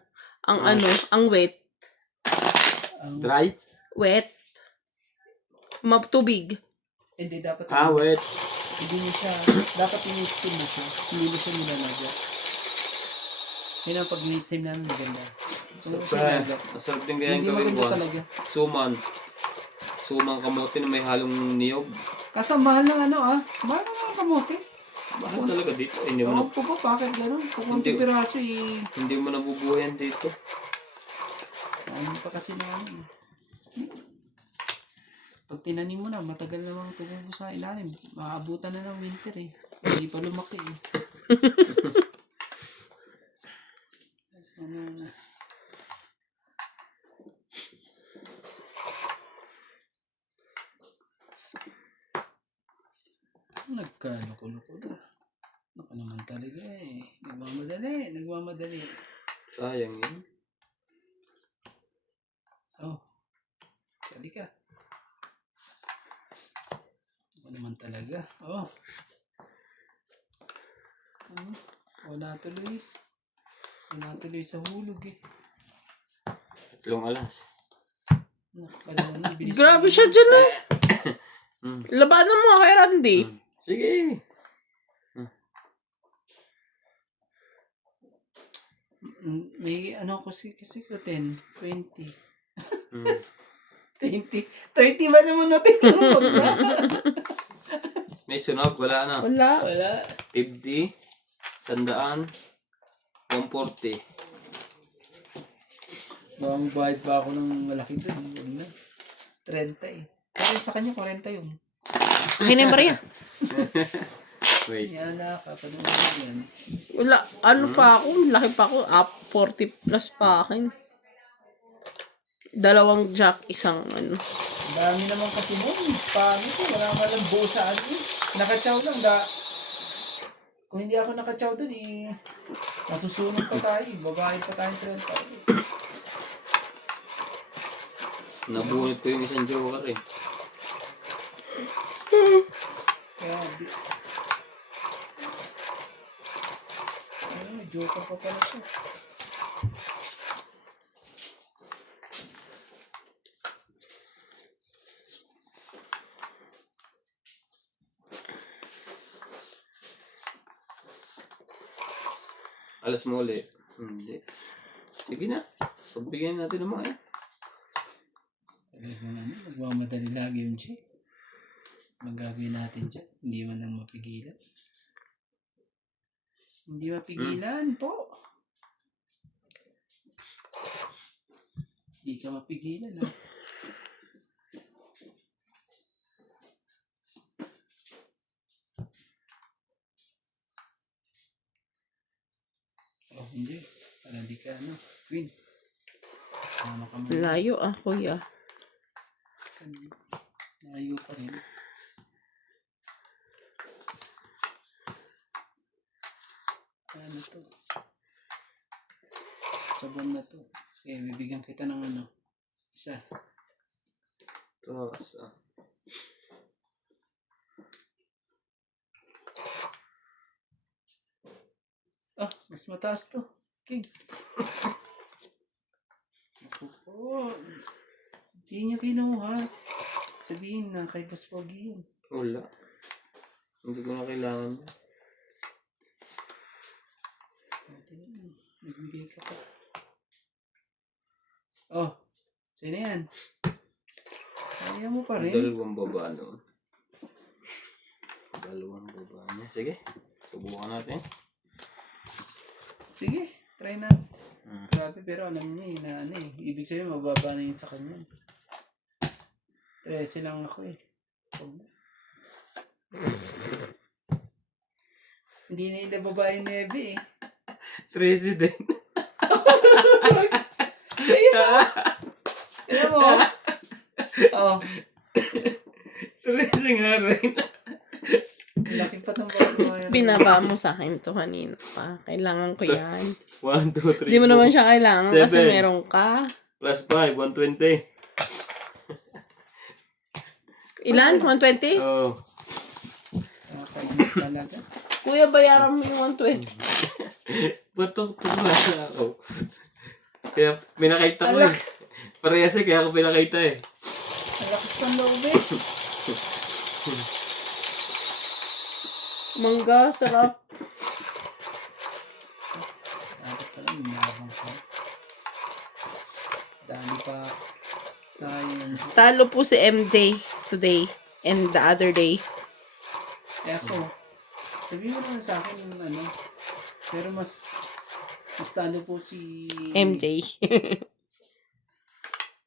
Ang ang wet. Dry? Wet. Tubig. Hindi dapat Wet. hindi mo siya dapat i-steam mo siya. Hindi mo siya nilalagyan. Yun ang pag i-steam namin maganda. Kung mo siya nilalagyan, Masarap din kaya hindi yung gawin maganda ko. talaga. Sumang kamote na may halong niyog. Kaso mahal ng mahal ng mga kamote. Bakit talaga dito? Hindi mo, Oo po po, bakit gano'n? Kung konti Hindi. piraso hindi mo nabubuhayan dito. ano pa kasi naman Pag tinanim mo na, matagal namang tumubo sa ilalim. Maabutan na ng winter eh. Hindi pa lumaki eh. Ano na. Nagkaloko-loko na. Ako naman talaga eh. Nagmamadali. Sayang yun. Oh. Sali ka. Ako naman talaga. Oh. Ano? Wala tuloy. Wala tuloy sa hulog eh. 3 alas. Nakakalaman. Bilis Grabe mo siya dyan ah. Hmm. Labanan mo kay Randy. Sige. May ano kasi ko 10, 20. Hmm. 20, 30 ba naman natin? Wag na. May sunog, wala na. Wala. 50, 100, 140. Baka magbayad pa ako ng malaki doon. Wag na. 30 eh. Pero sa kanya 40 yun. Akin na yung Maria. Wait. Yan na, kapanood mo yan. Wala. Ano pa ako? Laki pa ako. 40 plus pa akin. 2 jack, isang ano. Ang dami naman kasi nun. Pangit eh. Wala nga lang buo sa ano eh. Nakachaw lang. Kung hindi ako nakachaw doon eh. Masusunod pa tayo. Babayad pa tayong 30. Nabunot ko yung isang joker eh. Kaya, joker pa pala siya. Alas mo ulit. Hindi. Sige na. Pagbigyan natin ng mga eh. Talagang nagmamadali lagi yung chick. Magagawin natin dyan. Hindi man lang mapigilan. Hindi mapigilan po. Hindi ka mapigilan ha. Oh, hindi. Para di ka win. Sama ka mo. Layo ah, kuya. Layo pa rin. Ano to? Sabon na to. Sige, bibigyan kita ng isa. Tapos Mas mataas to. King. Ako po. Hindi niya kinuha. Sabihin na kay Boss Pogi yun. wala. Hindi ko na kailangan. Nagbigay ka pa. Oh, sino yan? Kaya mo pa rin. 2 baba noon. 2 baba niya. Sige. Subukan natin. Sige, Try na. Hmm. Grabe, pero alam niya na ano eh. Ibig sabihin, mababa na yun sa kanya. 13 lang ako eh. Hindi na yung babae ni Ebe eh. President. Alam mo? Oh, Tracing nga rin. laki pa ng babae. Binaba mo sa akin to kanina pa. Kailangan ko yan. 1, 2, 3, Hindi mo naman siya kailangan kasi 7. meron ka. Plus 5, 120. Ilan? 120? Oh. Nakakainis talaga. Kuya, bayaran mo yung 120. Batok na ako. Kaya pinakita ko eh. Parehas eh, kaya ako pinakita eh. Ang lakas ng loob eh. Mangga, sarap. Dapat pala mayabang ko. Dali pa. Sayang. Talo po si MJ today and the other day. Eh ako, sabihin mo naman sa akin yung ano, pero mas talo po si MJ.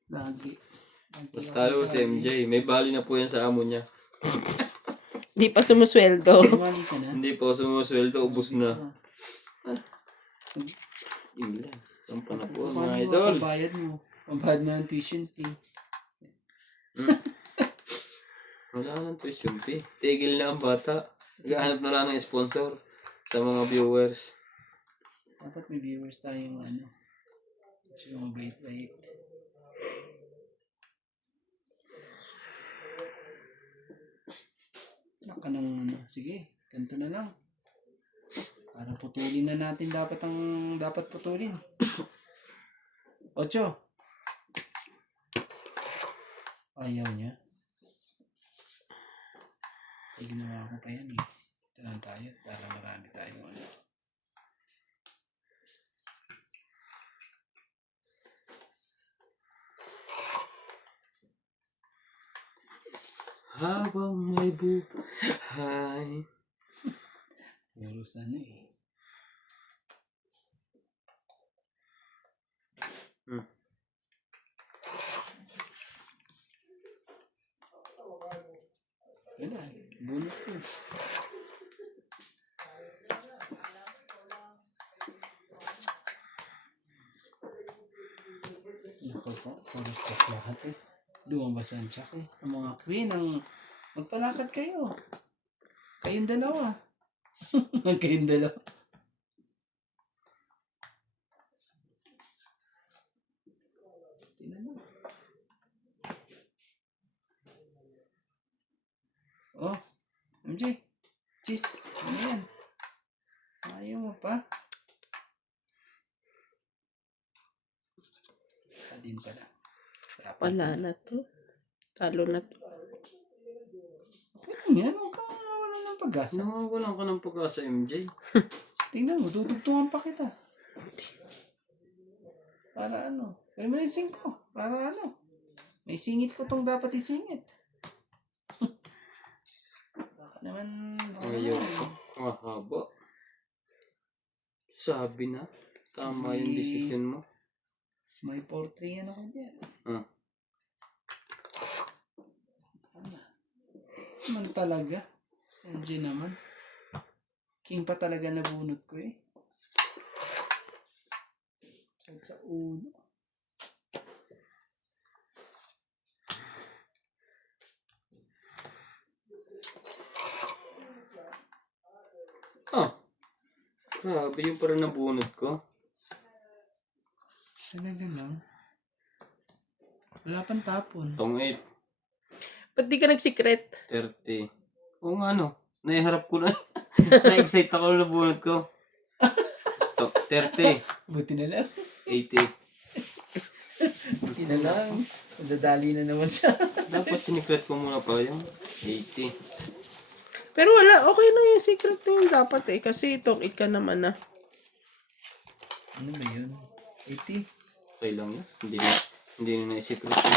Lagi. Mas talo si MJ. May bali na po yan sa amo niya. Di pa sumusweldo. Tumali ka na? Hindi po sumusweldo, ubus na. Yun lang. Sampa na po mga Paano idol. mo pambayad mo? Pambayad mo ng tuition fee. Wala nang tuition fee. Tigil na ang bata. Naghahanap na lang ng sponsor sa mga viewers. Dapat may viewers tayong ano. Kasi mga bait-bait. Naka ng ano. Sige, ganito na lang. Para putulin na natin dapat ang dapat putulin. 8. Ayaw niya. Pag ginawa ko pa yan eh. Ito lang tayo. Para marami tayong ano. Habang may buhay. Puro sana eh. Wala. Bunot ko. Naku po. Puro stock lahat eh. Lumabas ang tsak eh. Ang mga queen ang magpalakad kayo. Kayong dalawa. Kayong dalawa. Tingnan mo. Oh, MJ. Cheese. Ano yan? Ayaw mo pa? Din pala. Dapat Wala na to. Talo na to. yan, huwag kang mawalan ng pag-asa. Nawawalan ka ng pag-asa, MJ. Tingnan mo, dudugtungan pa kita. Para ano? Pero may 5. Para ano? May singit ko tong dapat isingit. Baka naman... Ayaw ko. Mahaba. Sabi na. Tama yung decision mo. May 4-3 ano ko dyan. Naman talaga. MJ naman. King pa talaga nabunot ko eh. Sa ulo. Grabe yung parang nabunot ko. Talaga lang. Wala pang tapon. Tong 8. Ba't di ka nag-secret? 30. Oo nga no. Naiharap ko na. Na-excite ako na nabunot ko. 30. Buti na lang. 80. Buti na lang. Nadadali na naman siya. Dapat sinikret ko muna pala yung 80. Pero wala, okay na yung secret na yun dapat eh. Kasi itong ika naman na. Ano ba yun? 80? Okay lang yun. Hindi na na-secret ko.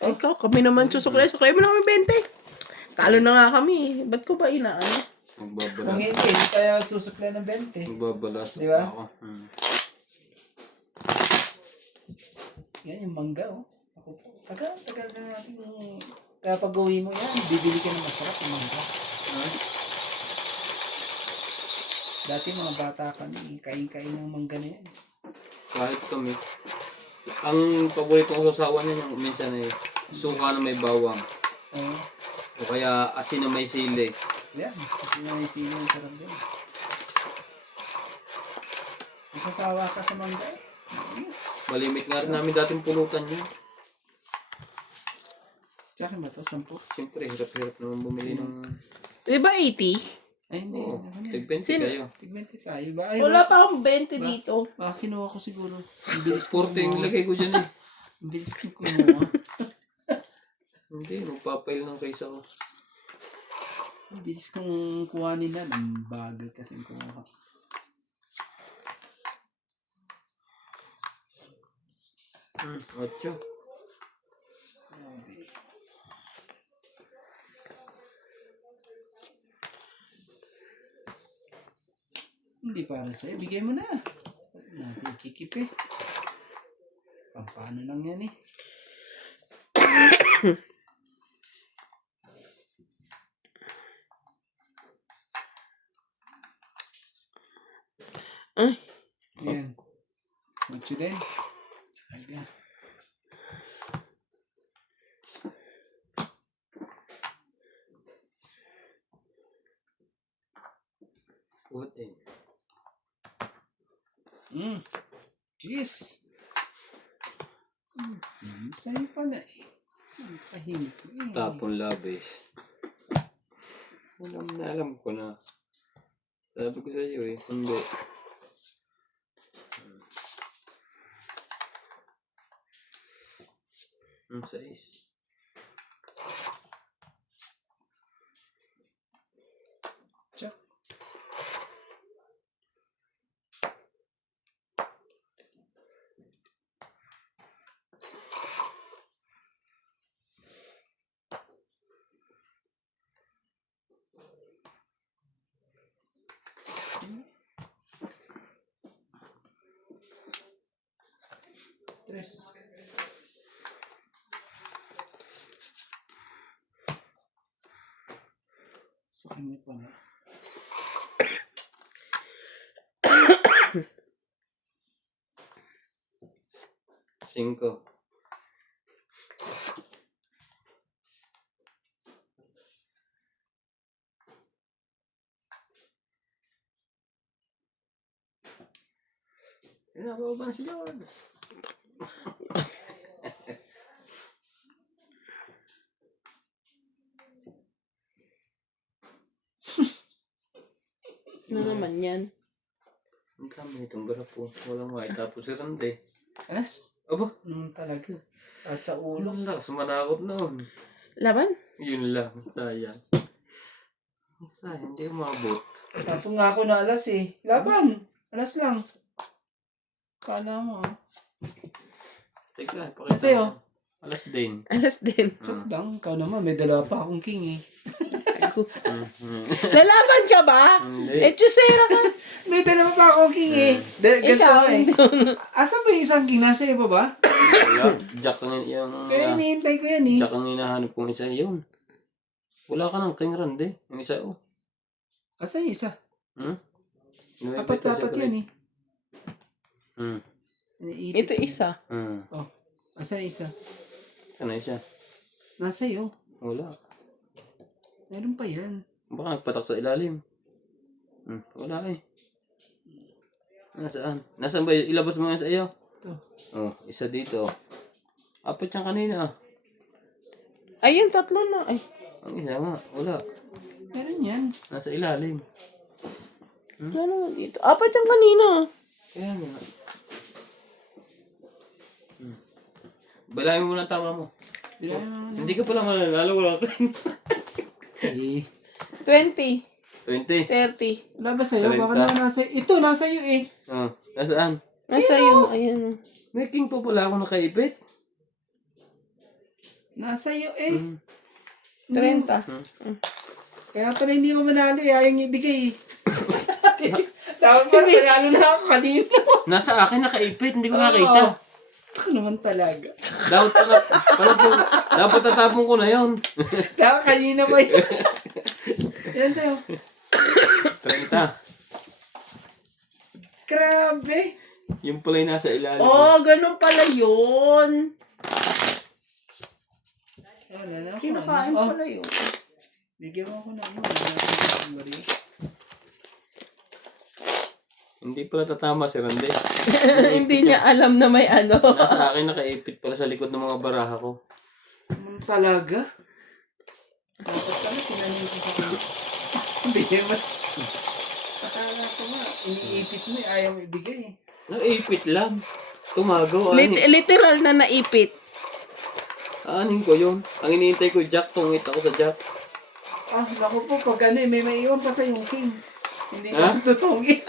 Ikaw, kami naman susukle. Sukle mo na kami 20. Talo na nga kami. Ba't ko ba inaano? Kung Magbabalas. hindi tayo susupply ng 20. Magbabalas Di ba? ako. Yan yung mangga, oh. Ako po. Tagal na natin yung... Kaya pag uwi mo yan, bibili ka ng masarap yung mangga. Dati mga bata kami, kain-kain ng mangga na yan. Kahit kami. Ang paborito kong sasawa niya yung minsan ay suka na may bawang. Oo. O kaya asin na may sili. Yan. Kasi na yung sili yung sarap din. Masasawa ka sa mangga eh. Malimit nga rin namin dating pulutan niya. Tsaka ba ito? 10? Siyempre, hirap-hirap naman bumili ng... Di ba 80? Ay, hindi. Oo, Ano yan? tig-20 kayo. Tig-20 tayo ba? Ay, Wala pa akong 20 dito. Baka kinuha ko siguro. Ang bilis ko 40 yung lagay ko dyan eh. Ang bilis ko kumuha. Hindi, magpapail ng kaysa ko. Ang bilis kong kuhanin na. Ang bagal kasi kumuha. Ocho. Hindi para sa'yo. Bigay mo na. Huwag natin kikip eh. Pampano lang yan eh. Ay. Ayan. Macho din. Ayan. What in? Cheese. Sa'yo pala eh. Tahimik eh. Tapon labis. Alam ko na. Sabi ko sa iyo eh. Hindi. Ang size. Check. Tres. Sa kanya pala. Cinco. Pinababa na si George. Ano naman yan? Ang dami itong garapo. Walang white. Tapos si Rande. Alas. Aba, Talaga. At sa ulo. ang lakas manakot noon. Laban? Yun lang. Sayang. Sayang. Hindi umabot. Tapos nga ako na alas eh. Laban. Alas lang. Kala mo ah. Teka, pakita Ano sa'yo? mo. Alas din. Alas din. Joke lang. Ikaw naman. May dala pa akong king eh. Lalaban ka ba? Hindi. Eh, chusera ka. May dala pa akong king eh. Ganito Ikaw, eh. hindi. Asan ba yung isang king? Nasa iyo pa ba? Wala. Jack ang yung... Kaya hinihintay ko yan eh. Jack ang hinahanap kong isa yun. Wala ka ng King Rande. Yung isa, oh. Asan yung isa? Nuwebe Apat yan eh. Ito isa. Oh. Asan yung isa? Ano isa? Nasa iyo. Wala. Meron pa yan. Baka nagpatak sa ilalim. Wala eh. Nasaan? Nasaan ba? Ilabas mo nga sa iyo. Ito. Oh, isa dito. Apat yan kanina. Ayun, tatlo na. Ay. Ang isa nga. Wala. Meron yan. Nasa ilalim. Wala naman dito. Apat yung kanina. Kaya nga. Balayin mo muna ang tama mo. Hindi ka pala mananalo. Wala ka. Eh. 20. 20. 30. Wala ba sa'yo? Baka 30. na nasa iyo. Ito, nasa iyo eh. Oh, nasaan? Nasa yung, ayan. May king pa pala ako nakaipit. Nasa iyo eh. 30. Kaya pala hindi ko manalo eh. Ayaw niya ibigay eh. Dapat pala manalo na ako kanina. Nasa akin nakaipit, hindi ko nakita. Ako naman talaga. Dapat tatapon ko na yun. Dapat kanina pa yun. Yan sa'yo. 30. Grabe. Yung pala yung nasa ilalim. Oh, ganun pala yun. Wala na ako. Kinakain ano. pala yun. Bigyan mo ako ng ano. Wala akong bari. Hindi pala tatama si Randy. Hindi niya alam na may ano. Nasa akin nakaipit pala sa likod ng mga baraha ko. Talaga? Dapat pala sinanin ko sa kanya. Hindi naman. Akala ko nga, iniipit mo eh, ayaw mo ibigay eh. Nakaipit lang. Tumagaw. Literal na naipit. Aanin ko yun. Ang iniintay ko, Jack. Tungit ako sa Jack. Ah, naku po, pag ano eh, may maiwan pa sa yung king. Hindi Ha? ka tutungin.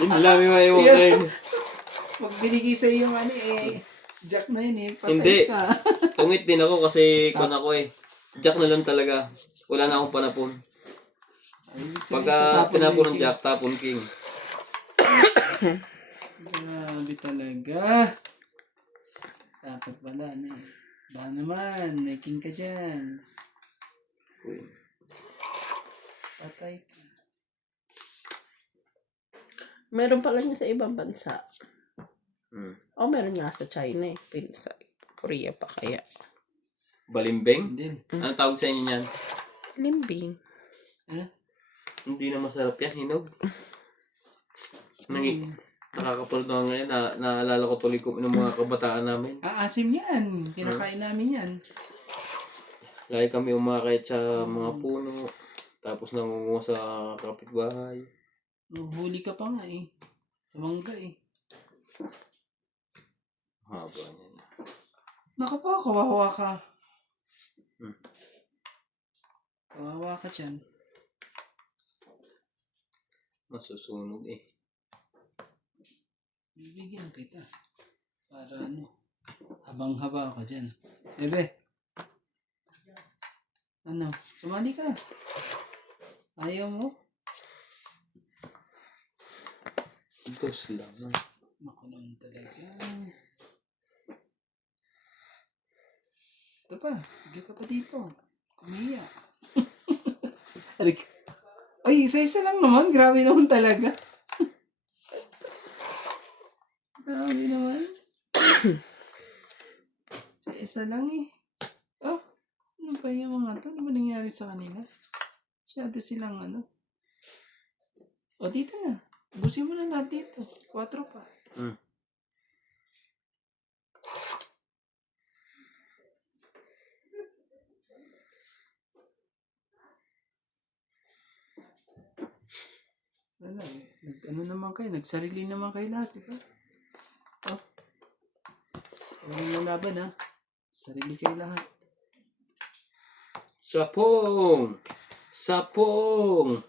Yun lang yung maiwan Yan. ngayon. Pag binigay sa iyo yung ano eh, Jack na yun eh, patay Hindi. ka. Tungit din ako kasi kun ako eh. Jack na lang talaga. Wala na akong panapon. Pagka tinapon ng Jack, tapon King. Grabe talaga. Dapat pala ano eh. Ba naman, may king ka dyan. Patay ka. Meron pala niya sa ibang bansa. Hmm. Meron nga sa China eh. Sa Korea pa kaya. Balimbing? Hindi. Anong tawag sa inyo niyan? Limbing. Hindi na masarap yan, hinog. Nakakapulot na ngayon, naalala ko tuloy ko ng mga kabataan namin. Asim yan. Kinakain namin yan. Lagi kami umakit sa mga puno, tapos nangunguha sa kapitbahay. Huli ka pa nga eh. Sa mangga eh. Haba niyan. Naku po, kawawa ka. Hmm. Kawawa ka dyan. Masusunog eh. Bibigyan kita. Para ano, habang-haba ka dyan. Bebe. Ano, sumali ka. Ayaw mo? Dos lang. Naku naman talaga. Ito pa, bigyan ka pa dito. Kumiya. Ay, isa-isa lang naman. Grabe naman talaga. Grabe naman. Isa lang eh. Oh, ano ba yung mga to? Ano ba nangyari sa kanila? Masyado silang ano. O, dito na. Busin mo na lahat dito. 4 pa. Hmm. Wala eh. Ano naman kayo? Nagsarili naman kayo lahat, diba? Oh. Walang lalaban ha. Sarili kayo lahat. Sapong! Sapong!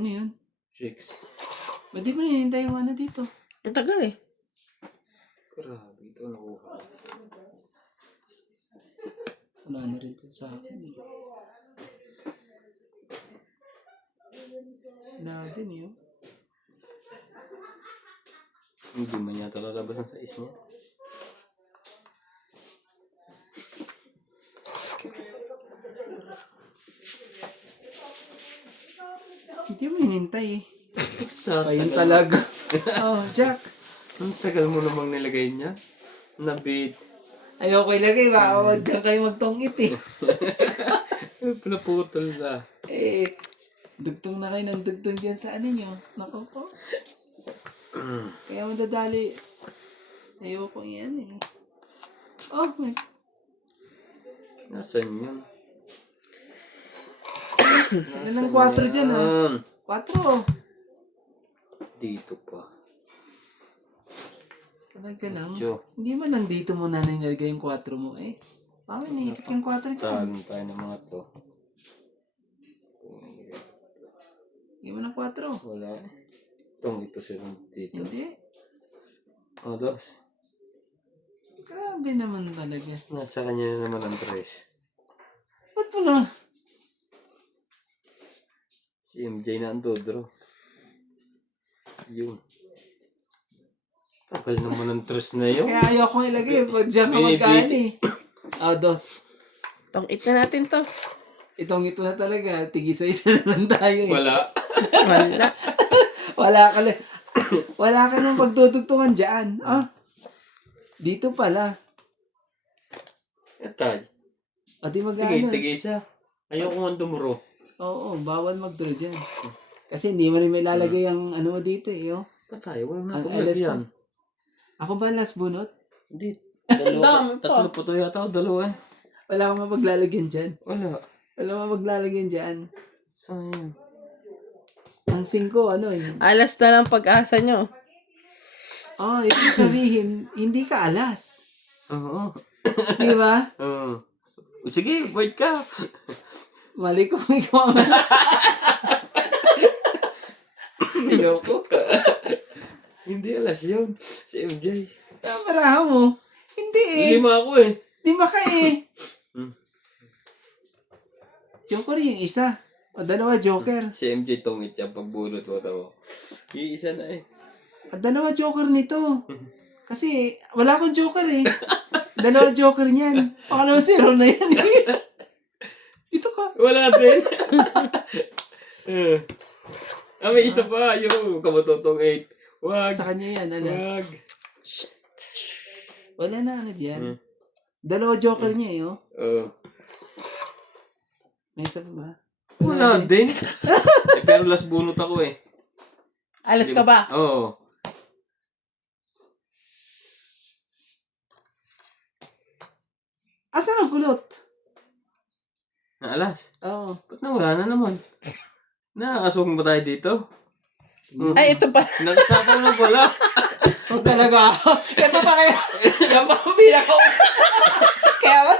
Ano yun? 6. Ba't di ba ninintay yung ano dito? Ang tagal eh. Grabe, ito nakuha. Wala na rin ito sa akin eh. Wala din yun. Hindi man yata lalabas ang sais niya. Hindi mo hinintay eh. Sa Ayun talaga. Oh, Jack. Ang tagal mo namang nilagay niya. Nabit. Ayoko ilagay ba? Huwag kang kayo magtongit eh. Pinaputol na. Eh, dugtong na kayo ng dugtong dyan sa ano nyo. Naku po. Kaya madadali. Ayoko yan eh. Oh, may... Nasaan yun? Ilang 4 dyan ha? 4. Dito pa. Talaga lang. Diyo. Hindi man lang dito mo na nilagay yung 4 mo eh. Mami, naipit yung 4 dyan. Tagan tayo ng mga to. Hindi mo na 4. Wala. Itong ito sila dito. Hindi. O, dos. Grabe. Grabe naman talaga. Nasa kanya na naman ang tres. Ba't mo na? Si MJ na ang dodro. Yun. Tagal naman ang tres na yun. Kaya ayoko ilagay. Pag diyan ka magkaan eh. Dos. Tong-it na natin to. Itong ito na talaga. Tigisa-isa na lang tayo eh. Wala. Wala. Wala ka lang. Wala ka nang pagtutugtungan dyan. Dito pala. Etay. O di mag-ano. Tigay siya. Ayoko nga dumuro. Oo, bawal mag-draw dyan. Kasi hindi mo rin may lalagay ang ano mo dito eh. Oh. Patay, wala na Ang akong LS lagyan. Ako ba last bunot? Hindi. Dami pa. Tatlo po to yata o dalawa eh. Wala akong mapaglalagyan dyan. Wala. Wala akong mapaglalagyan dyan. Sayang. Ang 5, ano eh. Alas na lang pag-asa nyo. Ibig sabihin, hindi ka alas. Oo. Di ba? Oo. Sige, wait ka. Mali kung ikaw ang alas. Ayoko. Hindi alas yun. Si MJ. Parahan mo. Hindi eh. 5 ako eh. 5 ka eh. Hmm. Joker yung isa. O 2 joker. Si MJ tungit siya pagbunot mo tao. Iisa na eh. At 2 joker nito. Kasi wala akong joker eh. 2 joker niyan. Baka naman 0 na yan eh. Dito ka. Wala din. May isa pa. Yung kamatotong 8. Wag. Sa kanya yan, alas. Wag. Wala na ano diyan. 2 joker niya eh, oh. May isa pa ba? Wala din. Pero last bunot ako eh. Alas ka ba? Oo. Asan ang kulot? Na alas. Oo. Ba't nawala na naman? Nakakasong ba tayo dito? Ay, ito pa. Nagsapaw na pala. Oh, talaga. Ito talaga. Yan ba ang pinaka... Kaya ba?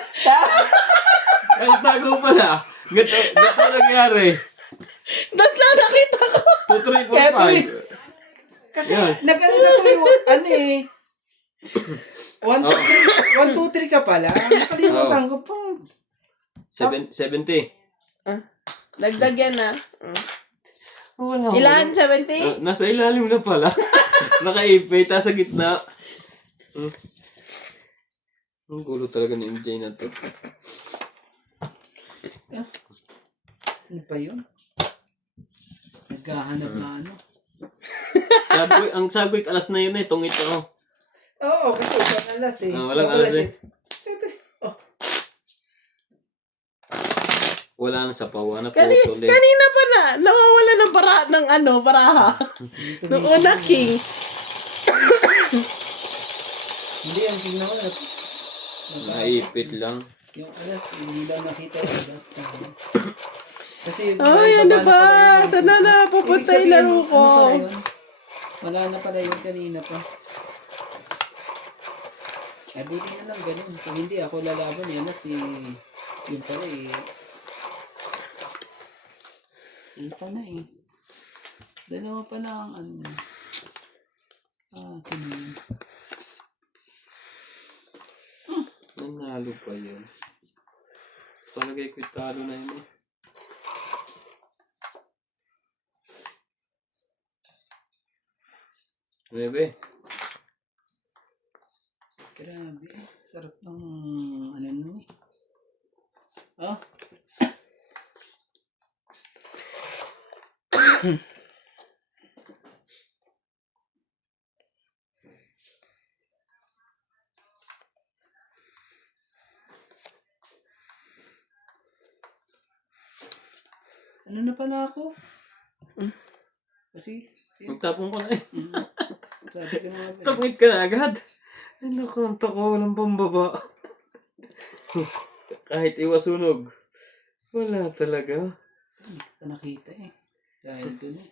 Nagtago pala. Gato nangyari. Das lang nakita ko. 2, 3, 4, 5. Kasi Yan. nag-ano na to yung ano eh. 1, 2, 3 ka pala. Nakalimutan ko pa. 70. Dagdag yan na. Wala. Ilan? 70? Nasa ilalim na pala. Nakaipay, ta sa gitna. Ang gulo talaga ni MJ na to. Ano pa yun? Naghahanap na ano. Ang sagoy, alas na yun eh. Tungit ako. Oo, kasi walang alas eh. Walang alas eh. Wala nang sapaw. Naputol eh. Kanina pa na. Nawawala ng baraha. Nung una, king. Hindi, ang tingnan ko na. Naipit lang. Yung alas, hindi lang nakita yung alas. Kasi, Ay, ano ba? Sana na pupunta yung laro ko. Wala na pala yun kanina pa. Buti na lang ganun. Kung hindi ako lalaban yan na si... Yun pala eh. Kita na eh. 2 pa lang ano. Tingin. Nanalo pa yun. Palagay ko talo na yun eh. Bebe. Grabe. Sarap ng ano nun eh. Ano na pala ako? Kasi, Magtapon ko na eh. sabi ko mga Tungit ka na agad. Ay naku, ang tako, walang pambaba. Kahit iwasunog. Wala talaga. hindi ko nakita eh. Dahil dun eh.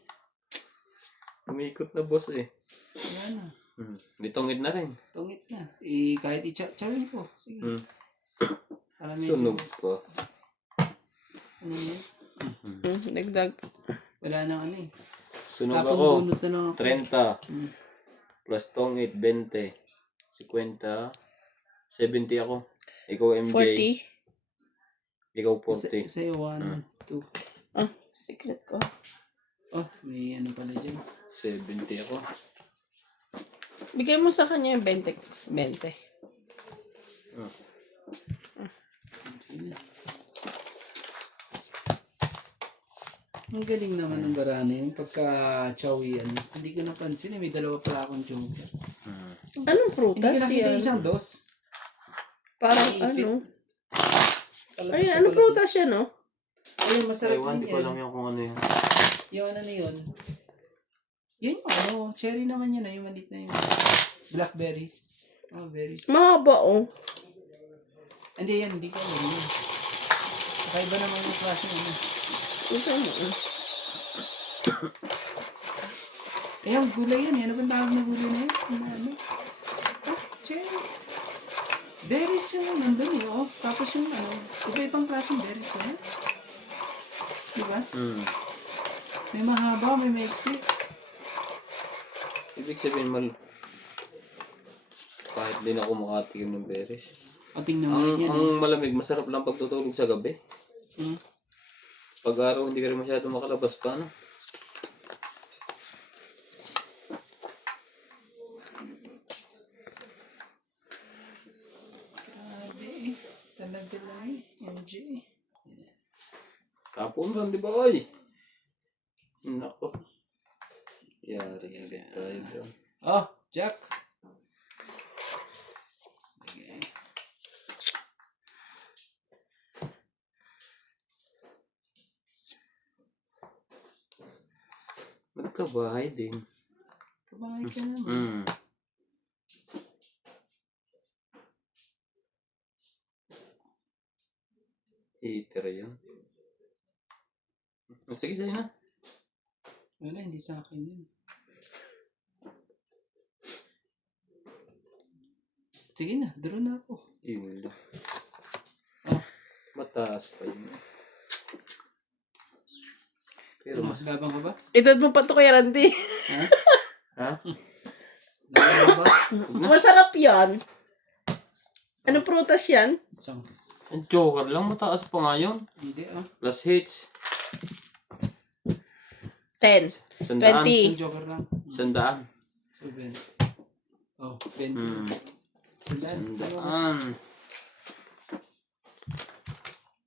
Umikot na boss eh. Ayan na. Ditongit na rin. Tungit na. Kahit i-chawin ko. Sige. Para medyo, Sunog pa. ano yun? Dagdag. Wala nang ano eh. Sunog Tapos ako. bunot na lang ako. 30. Plus tongit, 20. 50. 70 ako. Ikaw MJ. 40. Ikaw 40. Sa'yo 1, 2. Ah, secret ko. Oh, may ano pala dyan. 70 ako. Bigay mo sa kanya yung 20. 20. Ah. Sige. Ang galing naman ng barana yung pagka-chowian. Hindi ko napansin may dalawa pala akong joker. Anong Hindi prutas ko nakita yan? isang dos. Parang Ipit. ano? Kalabas Ay, na ano pala prutas dos. yan, no? Ayun, masarap Ewan, din di ko yan. alam yung kung ano yan. Yung ano na yun. Yun yung ano, cherry naman yun yung malit na yun. Blackberries. Oh, berries. Mahaba, oh. Hindi yan, hindi ko alam yun. Kakaiba naman yung klase yun. Ito mo, Ayun, gulay yan. Ano bang tawag na gulay na yun? Ano? Ah, cherry. Berries yung nandun eh. Oh. Tapos yung ano, iba-ibang klaseng berries na yun. Diba? May mahaba, may maiksi. Ibig sabihin kahit din ako makatikim ng berries. O, tingnan mo rin yan. Ang malamig, masarap lang pagtutulog sa gabi. Hmm. Pag araw, hindi ka rin masyado makalabas pa, no? Grabe eh. Talaga lang eh. MJ. Kapon lang, di ba, oy? Nako. Yari agad tayo doon. Oh, Jack. Okay. Magkabahay din. Kabahay ka naman. Heater yun. Sige, sa'yo na. Wala, hindi sa akin yun. Sige na, draw na ako. Yun lang. Oh, Mataas pa yun. Pero mas labang ka ba? Itad mo pa ito kay Randy. Ha? Ha? Labang ka ba? Masarap yan. Anong prutas yan? Isang. Ang joker lang, mataas pa nga yun. Hindi ah. Plus hits. 10. 100. 20. Isang joker lang. 100. So, 20. Oh, 20. 100. 100.